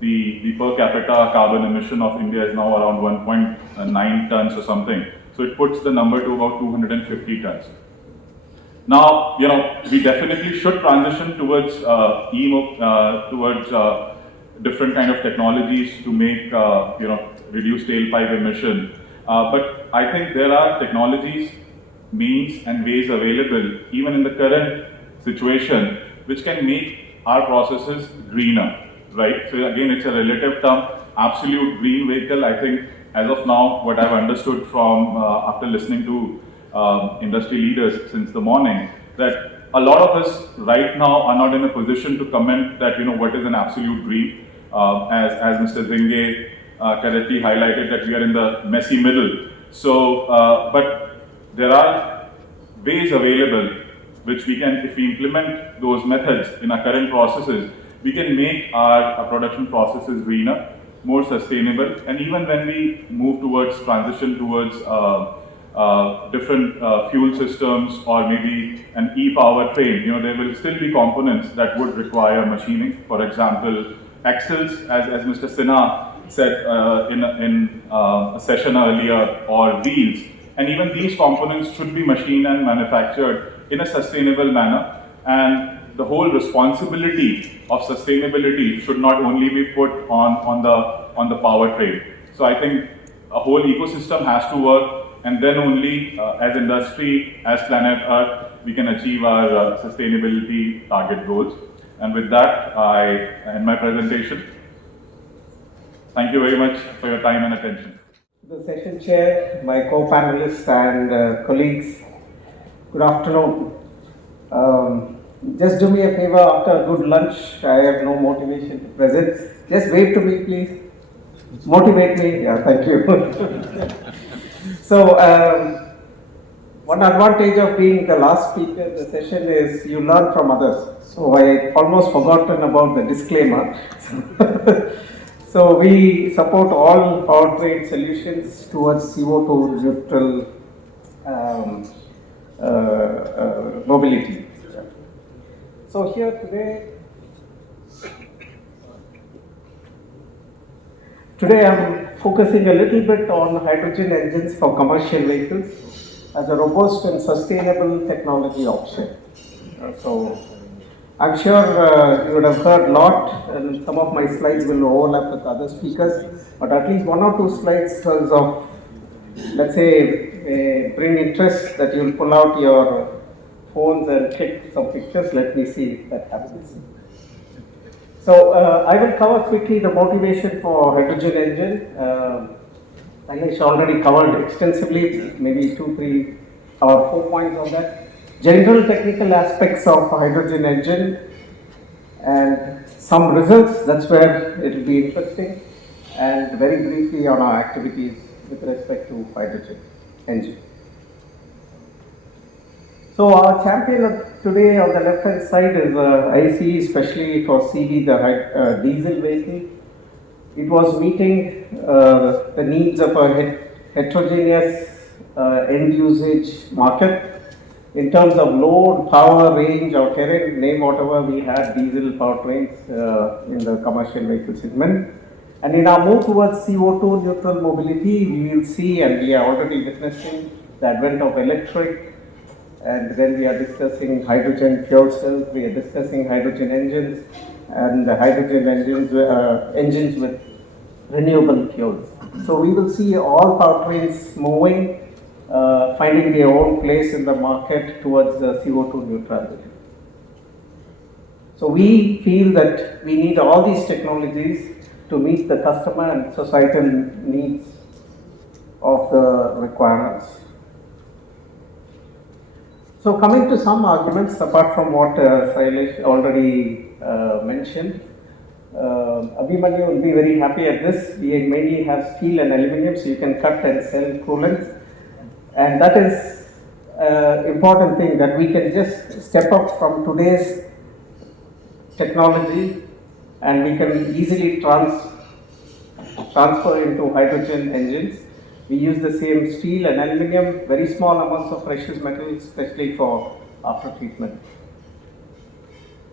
the per capita carbon emission of India is now around 1.9 tons or something. So it puts the number to about 250 tons. Now, we definitely should transition towards different kind of technologies to make, reduce tailpipe emission. But I think there are technologies, means and ways available, even in the current situation, which can make our processes greener, right? So again, it's a relative term. Absolute green vehicle, I think, as of now, what I've understood from after listening to industry leaders since the morning, that a lot of us right now are not in a position to comment that what is an absolute green. As Mr. Zinge correctly highlighted, that we are in the messy middle. So, but there are ways available which we can, if we implement those methods in our current processes, we can make our production processes greener, more sustainable, and even when we move towards transition towards different fuel systems or maybe an e-powertrain, there will still be components that would require machining. For example, axles, as Mr. Sinha said in a session earlier, or wheels, and even these components should be machined and manufactured in a sustainable manner, and the whole responsibility of sustainability should not only be put on the powertrain. So I think a whole ecosystem has to work, and then only as industry, as planet Earth, we can achieve our sustainability target goals. And with that, I end my presentation. Thank you very much for your time and attention. The session chair, my co-panelists and colleagues, good afternoon. Just do me a favor, after a good lunch, I have no motivation to present. Just wave to me, please. Motivate me. Yeah, thank you. So, one advantage of being the last speaker in the session is you learn from others. So, I almost forgotten about the disclaimer. So, we support all powertrain solutions towards CO2 neutral mobility. So, here today I'm focusing a little bit on hydrogen engines for commercial vehicles as a robust and sustainable technology option. So, I'm sure you would have heard a lot, and some of my slides will overlap with other speakers. but at least one or two slides is of, let's say, bring interest that you'll pull out your phones and click some pictures. Let me see if that happens. So I will cover quickly the motivation for hydrogen engine. Shailesh already covered extensively, maybe 2, 3 or 4 points on that. General technical aspects of hydrogen engine and some results, that's where it will be interesting, and very briefly on our activities with respect to hydrogen engine. So our champion of today on the left hand side is ICE, especially for CV, the diesel vehicle. It was meeting the needs of a heterogeneous end usage market in terms of load, power, range, or terrain, name whatever we had diesel powertrains in the commercial vehicle segment. And in our move towards CO2 neutral mobility, we will see, and we are already witnessing the advent of electric, and then we are discussing hydrogen fuel cells, we are discussing hydrogen engines, and the hydrogen engines with renewable fuels. So we will see all powertrains moving, finding their own place in the market towards the CO2 neutrality. So we feel that we need all these technologies to meet the customer and societal needs of the requirements. So coming to some arguments, apart from what Shailesh already mentioned, Abhimanyu will be very happy at this. We mainly have steel and aluminum, so you can cut and sell coolants. And that is important thing, that we can just step up from today's technology and we can easily transfer into hydrogen engines. We use the same steel and aluminum, very small amounts of precious metals, especially for after treatment.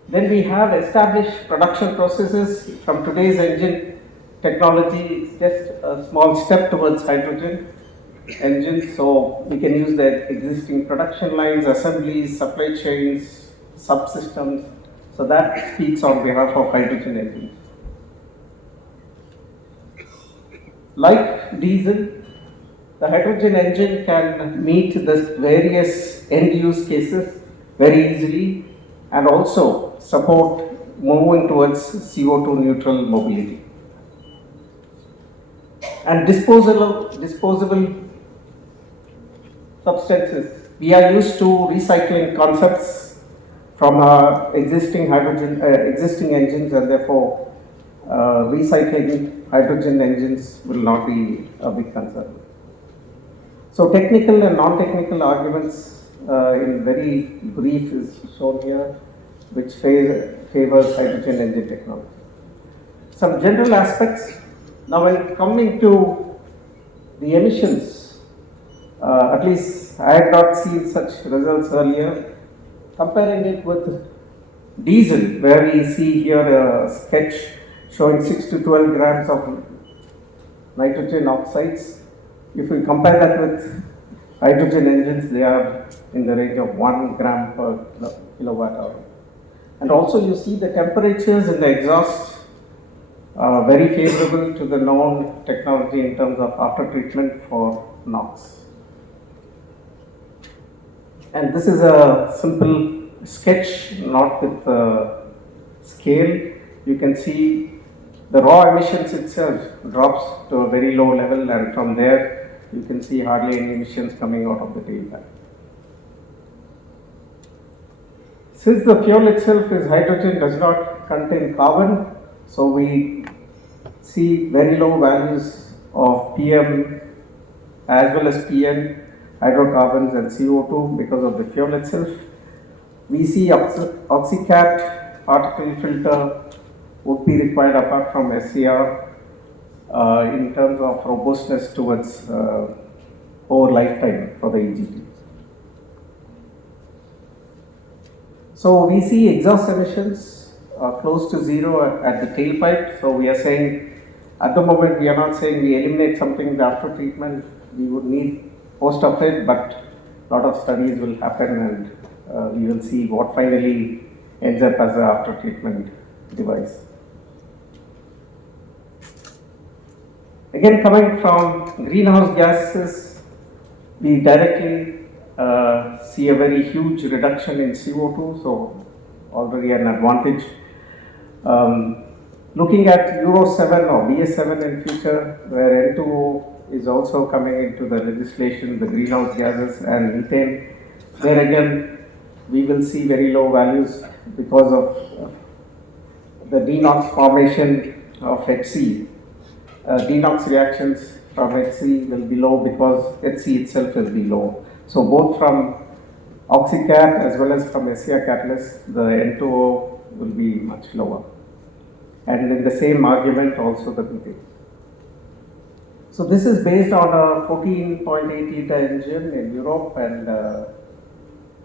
Then we have established production processes from today's engine technology. It's just a small step towards hydrogen engines. So we can use the existing production lines, assemblies, supply chains, subsystems. So that speaks on behalf of hydrogen engines. Like diesel, the hydrogen engine can meet the various end use cases very easily and also support moving towards CO2 neutral mobility. And disposable substances. We are used to recycling concepts from our existing existing engines, and therefore recycling hydrogen engines will not be a big concern. So technical and non-technical arguments in very brief is shown here, which favors hydrogen engine technology. Some general aspects. Now when coming to the emissions, at least I had not seen such results earlier. Comparing it with diesel, where we see here a sketch showing 6 to 12 grams of nitrogen oxides. If we compare that with hydrogen engines, they are in the range of 1 gram per kilowatt hour. And also you see the temperatures in the exhaust are very favorable to the known technology in terms of after treatment for NOx. And this is a simple sketch, not with scale. You can see the raw emissions itself drops to a very low level, and from there you can see hardly any emissions coming out of the tailpipe. Since the fuel itself is hydrogen, does not contain carbon, so we see very low values of PM as well as PN, hydrocarbons and CO2 because of the fuel itself. We see oxycat particle filter would be required apart from SCR in terms of robustness towards over lifetime for the EGT. So we see exhaust emissions close to zero at the tailpipe. So we are saying at the moment we are not saying we eliminate something after treatment. We would need most of it, but a lot of studies will happen and we will see what finally ends up as an after treatment device. Again, coming from greenhouse gases, we directly see a very huge reduction in CO2, so already an advantage. Looking at Euro 7 or BS7 in future, where N2O is also coming into the legislation, the greenhouse gases and methane, there again we will see very low values because of the denox formation of HC. Denox reactions from HC will be low because HC itself will be low. So both from oxycat as well as from SCR catalyst, the N2O will be much lower. And in the same argument also the methane. So this is based on a 14.8 liter engine in Europe, and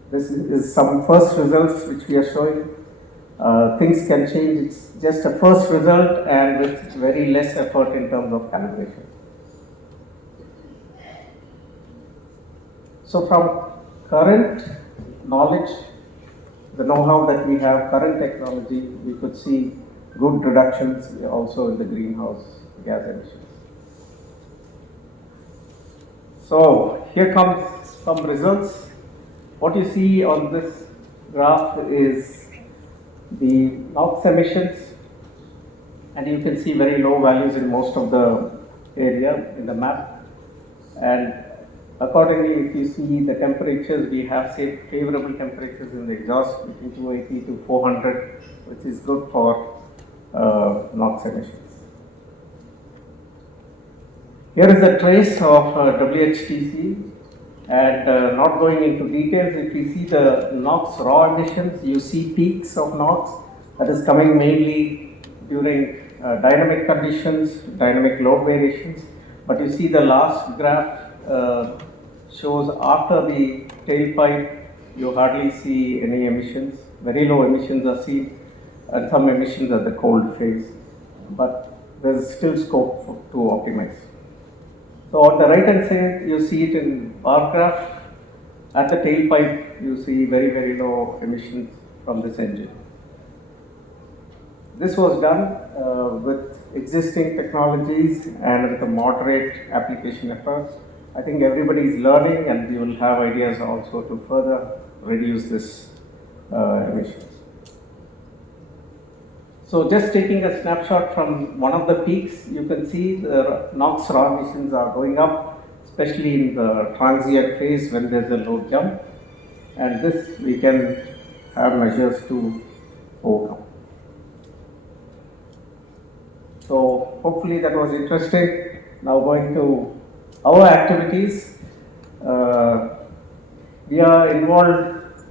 this is some first results which we are showing. Things can change, it's just a first result and with very less effort in terms of calibration. So from current knowledge, the know-how that we have, current technology, we could see good reductions also in the greenhouse gas emissions. So here comes some results. What you see on this graph is the NOx emissions, and you can see very low values in most of the area in the map. And accordingly, if you see the temperatures, we have say favorable temperatures in the exhaust between 280 to 400, which is good for NOx emissions. Here is the trace of WHTC, and not going into details, if you see the NOx raw emissions, you see peaks of NOx that is coming mainly during dynamic conditions, dynamic load variations. But you see the last graph shows after the tailpipe, you hardly see any emissions. Very low emissions are seen, and some emissions at the cold phase. But there is still scope to optimize. So on the right hand side, you see it in bar graph. At the tailpipe, you see very, very low emissions from this engine. This was done with existing technologies and with a moderate application effort. I think everybody is learning, and we will have ideas also to further reduce this emissions. So just taking a snapshot from one of the peaks, you can see the NOx raw emissions are going up, especially in the transient phase when there's a load jump. And this we can have measures to overcome. So hopefully that was interesting. Now going to our activities. We are involved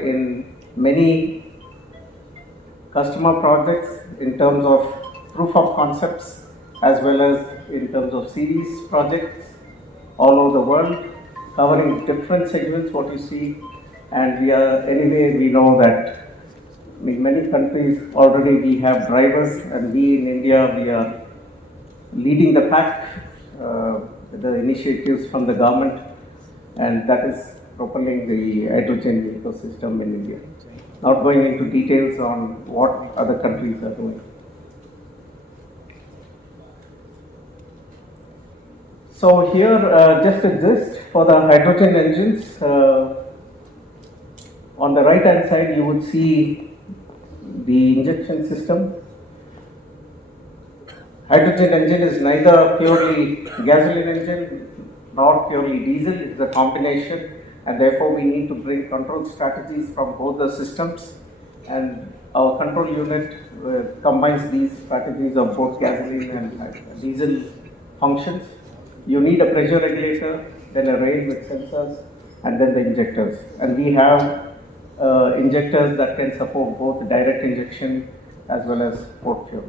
in many customer projects in terms of proof of concepts as well as in terms of series projects all over the world, covering different segments what you see. And we are, anyway, we know that in many countries already we have drivers, and we in India, we are leading the pack with the initiatives from the government, and that is propelling the hydrogen ecosystem in India. Not going into details on what other countries are doing. So here, just a gist for the hydrogen engines. On the right hand side, you would see the injection system. Hydrogen engine is neither purely gasoline engine nor purely diesel. It's a combination. And therefore, we need to bring control strategies from both the systems, and our control unit combines these strategies of both gasoline and diesel functions. You need a pressure regulator, then a rail with sensors, and then the injectors. And we have injectors that can support both direct injection as well as port fuel.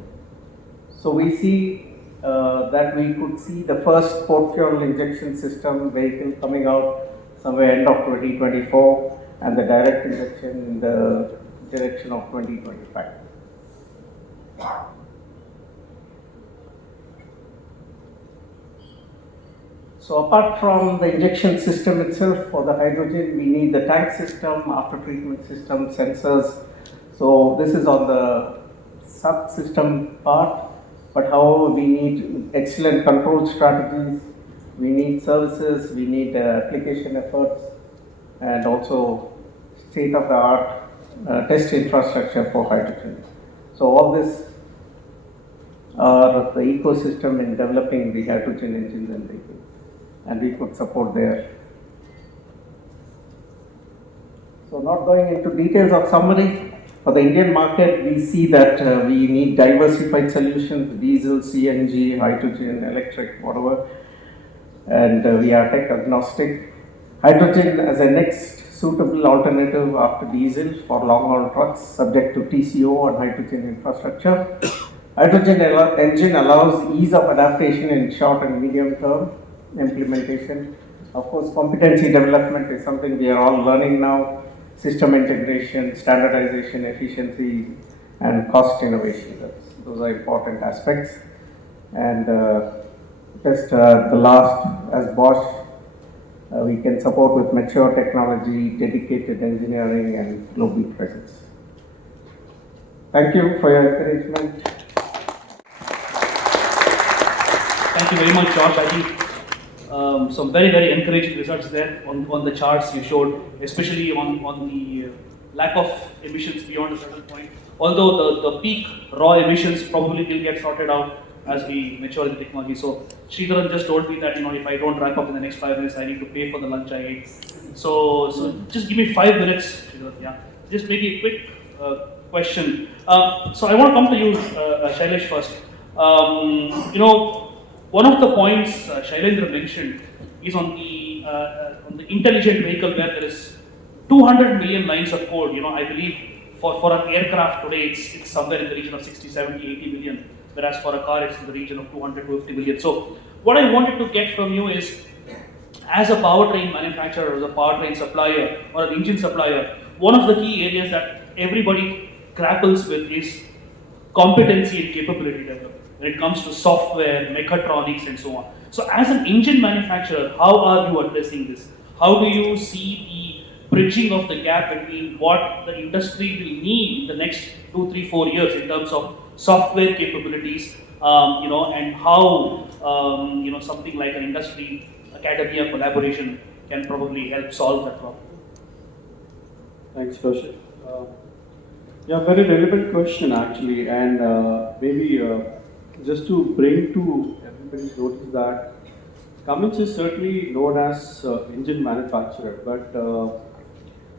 So we see that we could see the first port fuel injection system vehicle coming out somewhere end of 2024, and the direct injection in the direction of 2025. So apart from the injection system itself for the hydrogen, we need the tank system, after treatment system, sensors. So this is on the subsystem part. but however we need excellent control strategies, we need services, we need application efforts, and also state-of-the-art test infrastructure for hydrogen. So all this are the ecosystem in developing the hydrogen engines and vehicles, and we could support there. So not going into details of summary, for the Indian market, we see that we need diversified solutions, diesel, CNG, hydrogen, electric, whatever, and we are tech agnostic. Hydrogen as a next suitable alternative after diesel for long-haul trucks, subject to TCO and hydrogen infrastructure. Hydrogen engine allows ease of adaptation in short and medium term implementation. Of course, competency development is something we are all learning now. System integration, standardization, efficiency, and cost innovation. Those are important aspects. And just the last, as Bosch, we can support with mature technology, dedicated engineering, and global presence. Thank you for your encouragement. Thank you very much, Josh. I think some very, very encouraging results there on the charts you showed, especially on the lack of emissions beyond a certain point. Although the peak raw emissions probably will get sorted out as we mature the technology. So Sridharan just told me that if I don't wrap up in the next 5 minutes, I need to pay for the lunch I ate. So just give me 5 minutes, Sridharan. Yeah, just maybe a quick question. So I want to come to you, Shailesh, first. One of the points Shailendra mentioned is on the intelligent vehicle where there is 200 million lines of code. I believe for an aircraft today it's somewhere in the region of 60, 70, 80 million, whereas for a car it's in the region of 200 to 50 million. So what I wanted to get from you is, as a powertrain manufacturer, as a powertrain supplier or an engine supplier, one of the key areas that everybody grapples with is competency and capability development when it comes to software, mechatronics, and so on. So as an engine manufacturer, how are you addressing this? How do you see the bridging of the gap between what the industry will need in the next 2, 3, 4 years in terms of software capabilities, and how something like an industry academia collaboration can probably help solve that problem? Thanks, Kaushik. Yeah, very relevant question actually, and maybe just to bring to everybody's notice that Cummins is certainly known as engine manufacturer, but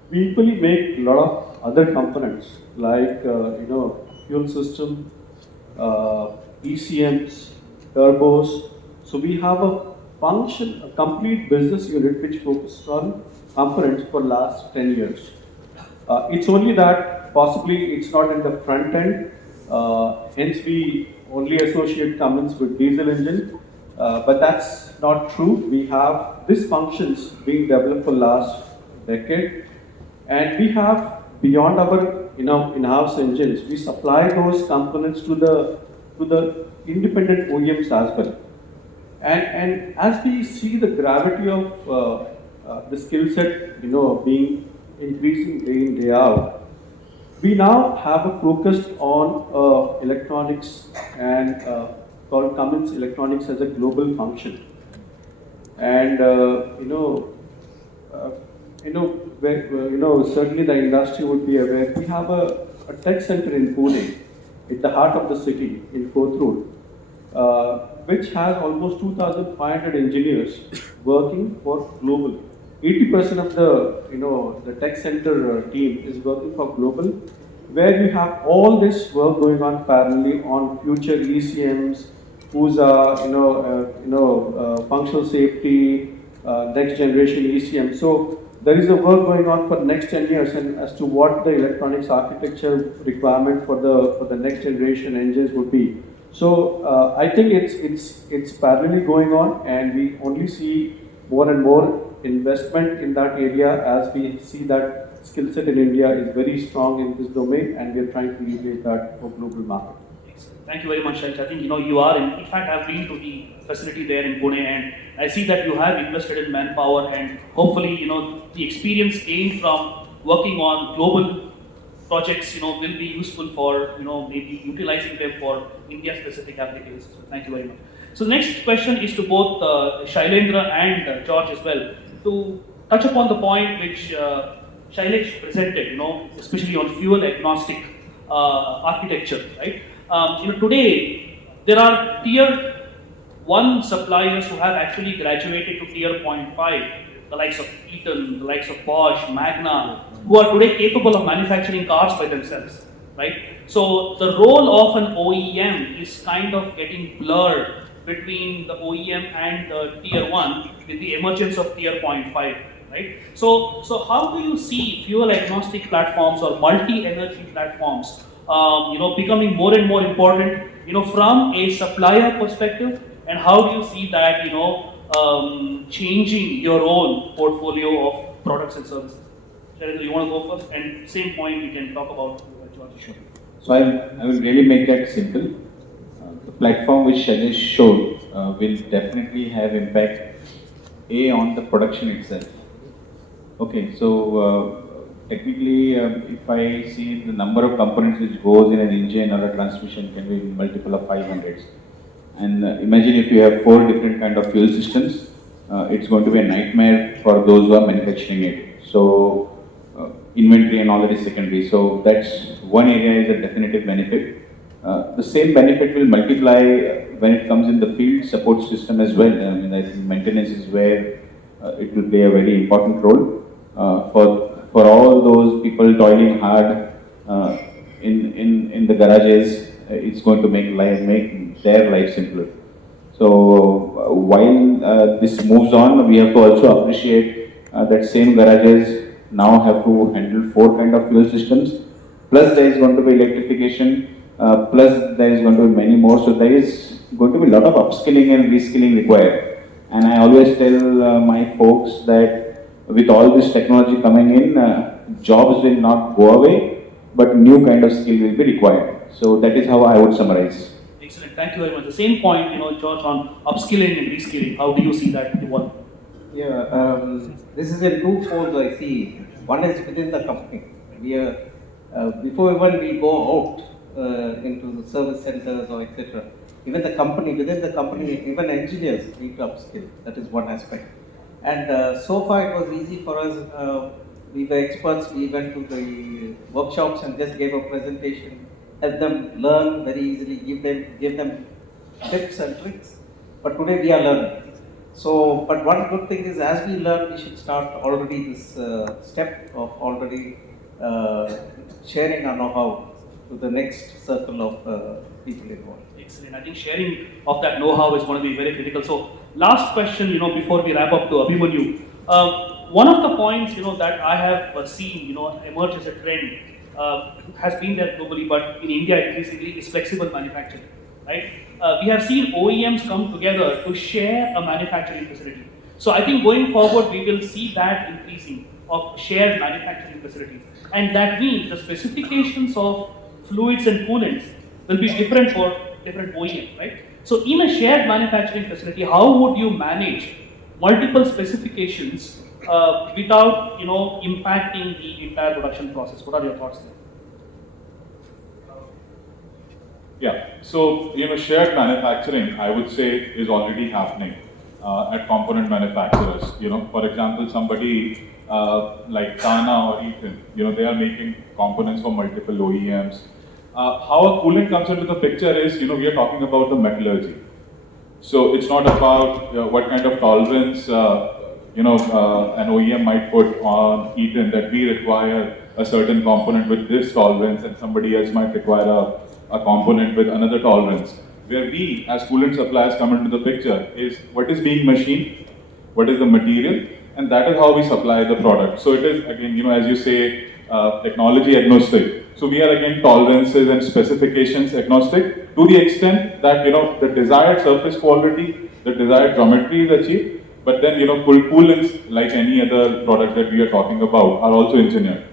we equally make a lot of other components like fuel system, ECMs, turbos. So we have a complete business unit which focuses on components for last 10 years. It's only that possibly it's not in the front end, hence we only associate Cummins with diesel engine, but that's not true. We have these functions being developed for last decade, and we have beyond our in-house engines, we supply those components to the independent OEMs as well. And as we see the gravity of the skill set, being increasing day in, day out, we now have a focus on electronics and called Cummins Electronics as a global function. And certainly the industry would be aware. We have a tech center in Pune, at the heart of the city in Kothur, which has almost 2,500 engineers working for global. 80% of the tech center team is working for global, where you have all this work going on parallelly on future ECMs, FUSA, functional safety, next generation ECM. So there is a work going on for next 10 years, and as to what the electronics architecture requirement for the next generation engines would be. So I think it's parallelly going on, and we only see more and more investment in that area as we see that skill set in India is very strong in this domain, and we are trying to leverage that for global market. Thank you very much, Shailesh. I think you are in fact I've been to the facility there in Pune, and I see that you have invested in manpower, and hopefully the experience gained from working on global projects, will be useful for, maybe utilizing them for India-specific applications. So thank you very much. So the next question is to both Shailendra and George as well, to touch upon the point which Shailesh presented, especially on fuel agnostic architecture, right? Today there are tier 1 suppliers who have actually graduated to tier 0.5, the likes of Eaton, the likes of Bosch, Magna, who are today capable of manufacturing cars by themselves, right? So the role of an OEM is kind of getting blurred between the OEM and the tier 1 with the emergence of tier 0.5, right? So how do you see fuel agnostic platforms or multi-energy platforms, becoming more and more important, from a supplier perspective, and how do you see that, changing your own portfolio of products and services? Shailendra, you want to go first? And same point we can talk about George. So I will really make that simple. The platform which Shailesh showed will definitely have impact on the production itself. Okay, so technically, if I see the number of components which goes in an engine or a transmission can be multiple of 500s. And imagine if you have 4 different kind of fuel systems, it's going to be a nightmare for those who are manufacturing it. So inventory and all that is secondary. So that's one area is a definitive benefit. The same benefit will multiply when it comes in the field support system as well. I mean, I think maintenance is where it will play a very important role for all those people toiling hard in the garages. It's going to make their life simpler. So while this moves on, we have to also appreciate that same garages now have to handle 4 kind of fuel systems. Plus there is going to be electrification. Plus there is going to be many more. So there is going to be a lot of upskilling and reskilling required. And I always tell my folks that with all this technology coming in, jobs will not go away, but new kind of skill will be required. So that is how I would summarize. Excellent, thank you very much. The same point, George, on upskilling and reskilling. How do you see that evolve? Yeah, this is in 2 folds I see. One is within the company. We are, before even we go out into the service centers or etc. Even the company, within the company, even engineers need to upskill. That is one aspect. And so far it was easy for us. We were experts. We went to the workshops and just gave a presentation, help them learn very easily, give them tips and tricks. But today we are learning. So, but one good thing is, as we learn, we should start already this step of already sharing our know-how to the next circle of people involved. Excellent. I think sharing of that know-how is going to be very critical. So, last question, before we wrap up to Abhimanyu. One of the points, that I have seen, emerge as a trend has been there globally, but in India increasingly is flexible manufacturing, right? We have seen OEMs come together to share a manufacturing facility. So I think going forward, we will see that increasing of shared manufacturing facilities. And that means the specifications of fluids and coolants will be different for different OEMs, right? So in a shared manufacturing facility, how would you manage multiple specifications without, impacting the entire production process? What are your thoughts there? Yeah, so shared manufacturing, I would say, is already happening at component manufacturers. For example, somebody like Tana or Eaton, they are making components for multiple OEMs. How a coolant comes into the picture is, we are talking about the metallurgy. So it's not about what kind of tolerance an OEM might put on Eaton, that we require a certain component with this tolerance and somebody else might require a component with another tolerance. Where we as coolant suppliers come into the picture is what is being machined, what is the material, and that is how we supply the product. So it is again, as you say, technology agnostic. So we are again tolerances and specifications agnostic to the extent that the desired surface quality, the desired geometry is achieved, but then coolants, like any other product that we are talking about, are also engineered.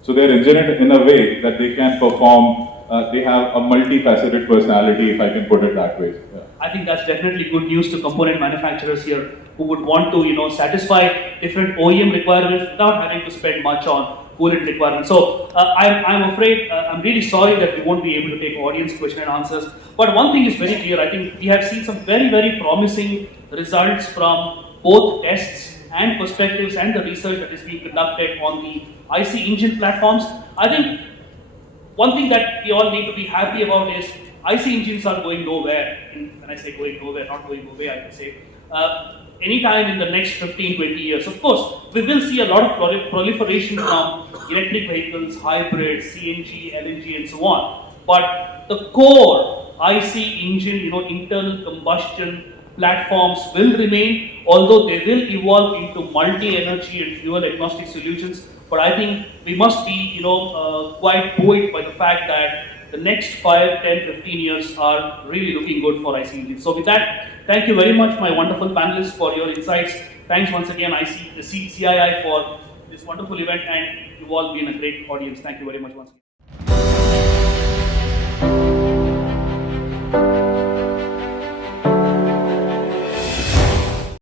So they are engineered in a way that they can perform. They have a multifaceted personality, if I can put it that way. Yeah. I think that's definitely good news to component manufacturers here who would want to, satisfy different OEM requirements without having to spend much on coolant requirements. So I'm afraid, I'm really sorry that we won't be able to take audience question and answers. But one thing is very clear. I think we have seen some very, very promising results from both tests and perspectives and the research that is being conducted on the IC engine platforms. I think one thing that we all need to be happy about is IC engines are going nowhere. And when I say going nowhere, not going away, I can say. Anytime in the next 15, 20 years. Of course, we will see a lot of proliferation from electric vehicles, hybrids, CNG, LNG, and so on. But the core IC engine, internal combustion platforms will remain, although they will evolve into multi-energy and fuel agnostic solutions. But I think we must be, quite buoyed by the fact that the next 5, 10, 15 years are really looking good for IC engines. So with that, thank you very much, my wonderful panelists, for your insights. Thanks once again, CII, for this wonderful event, and you've all been a great audience. Thank you very much once again.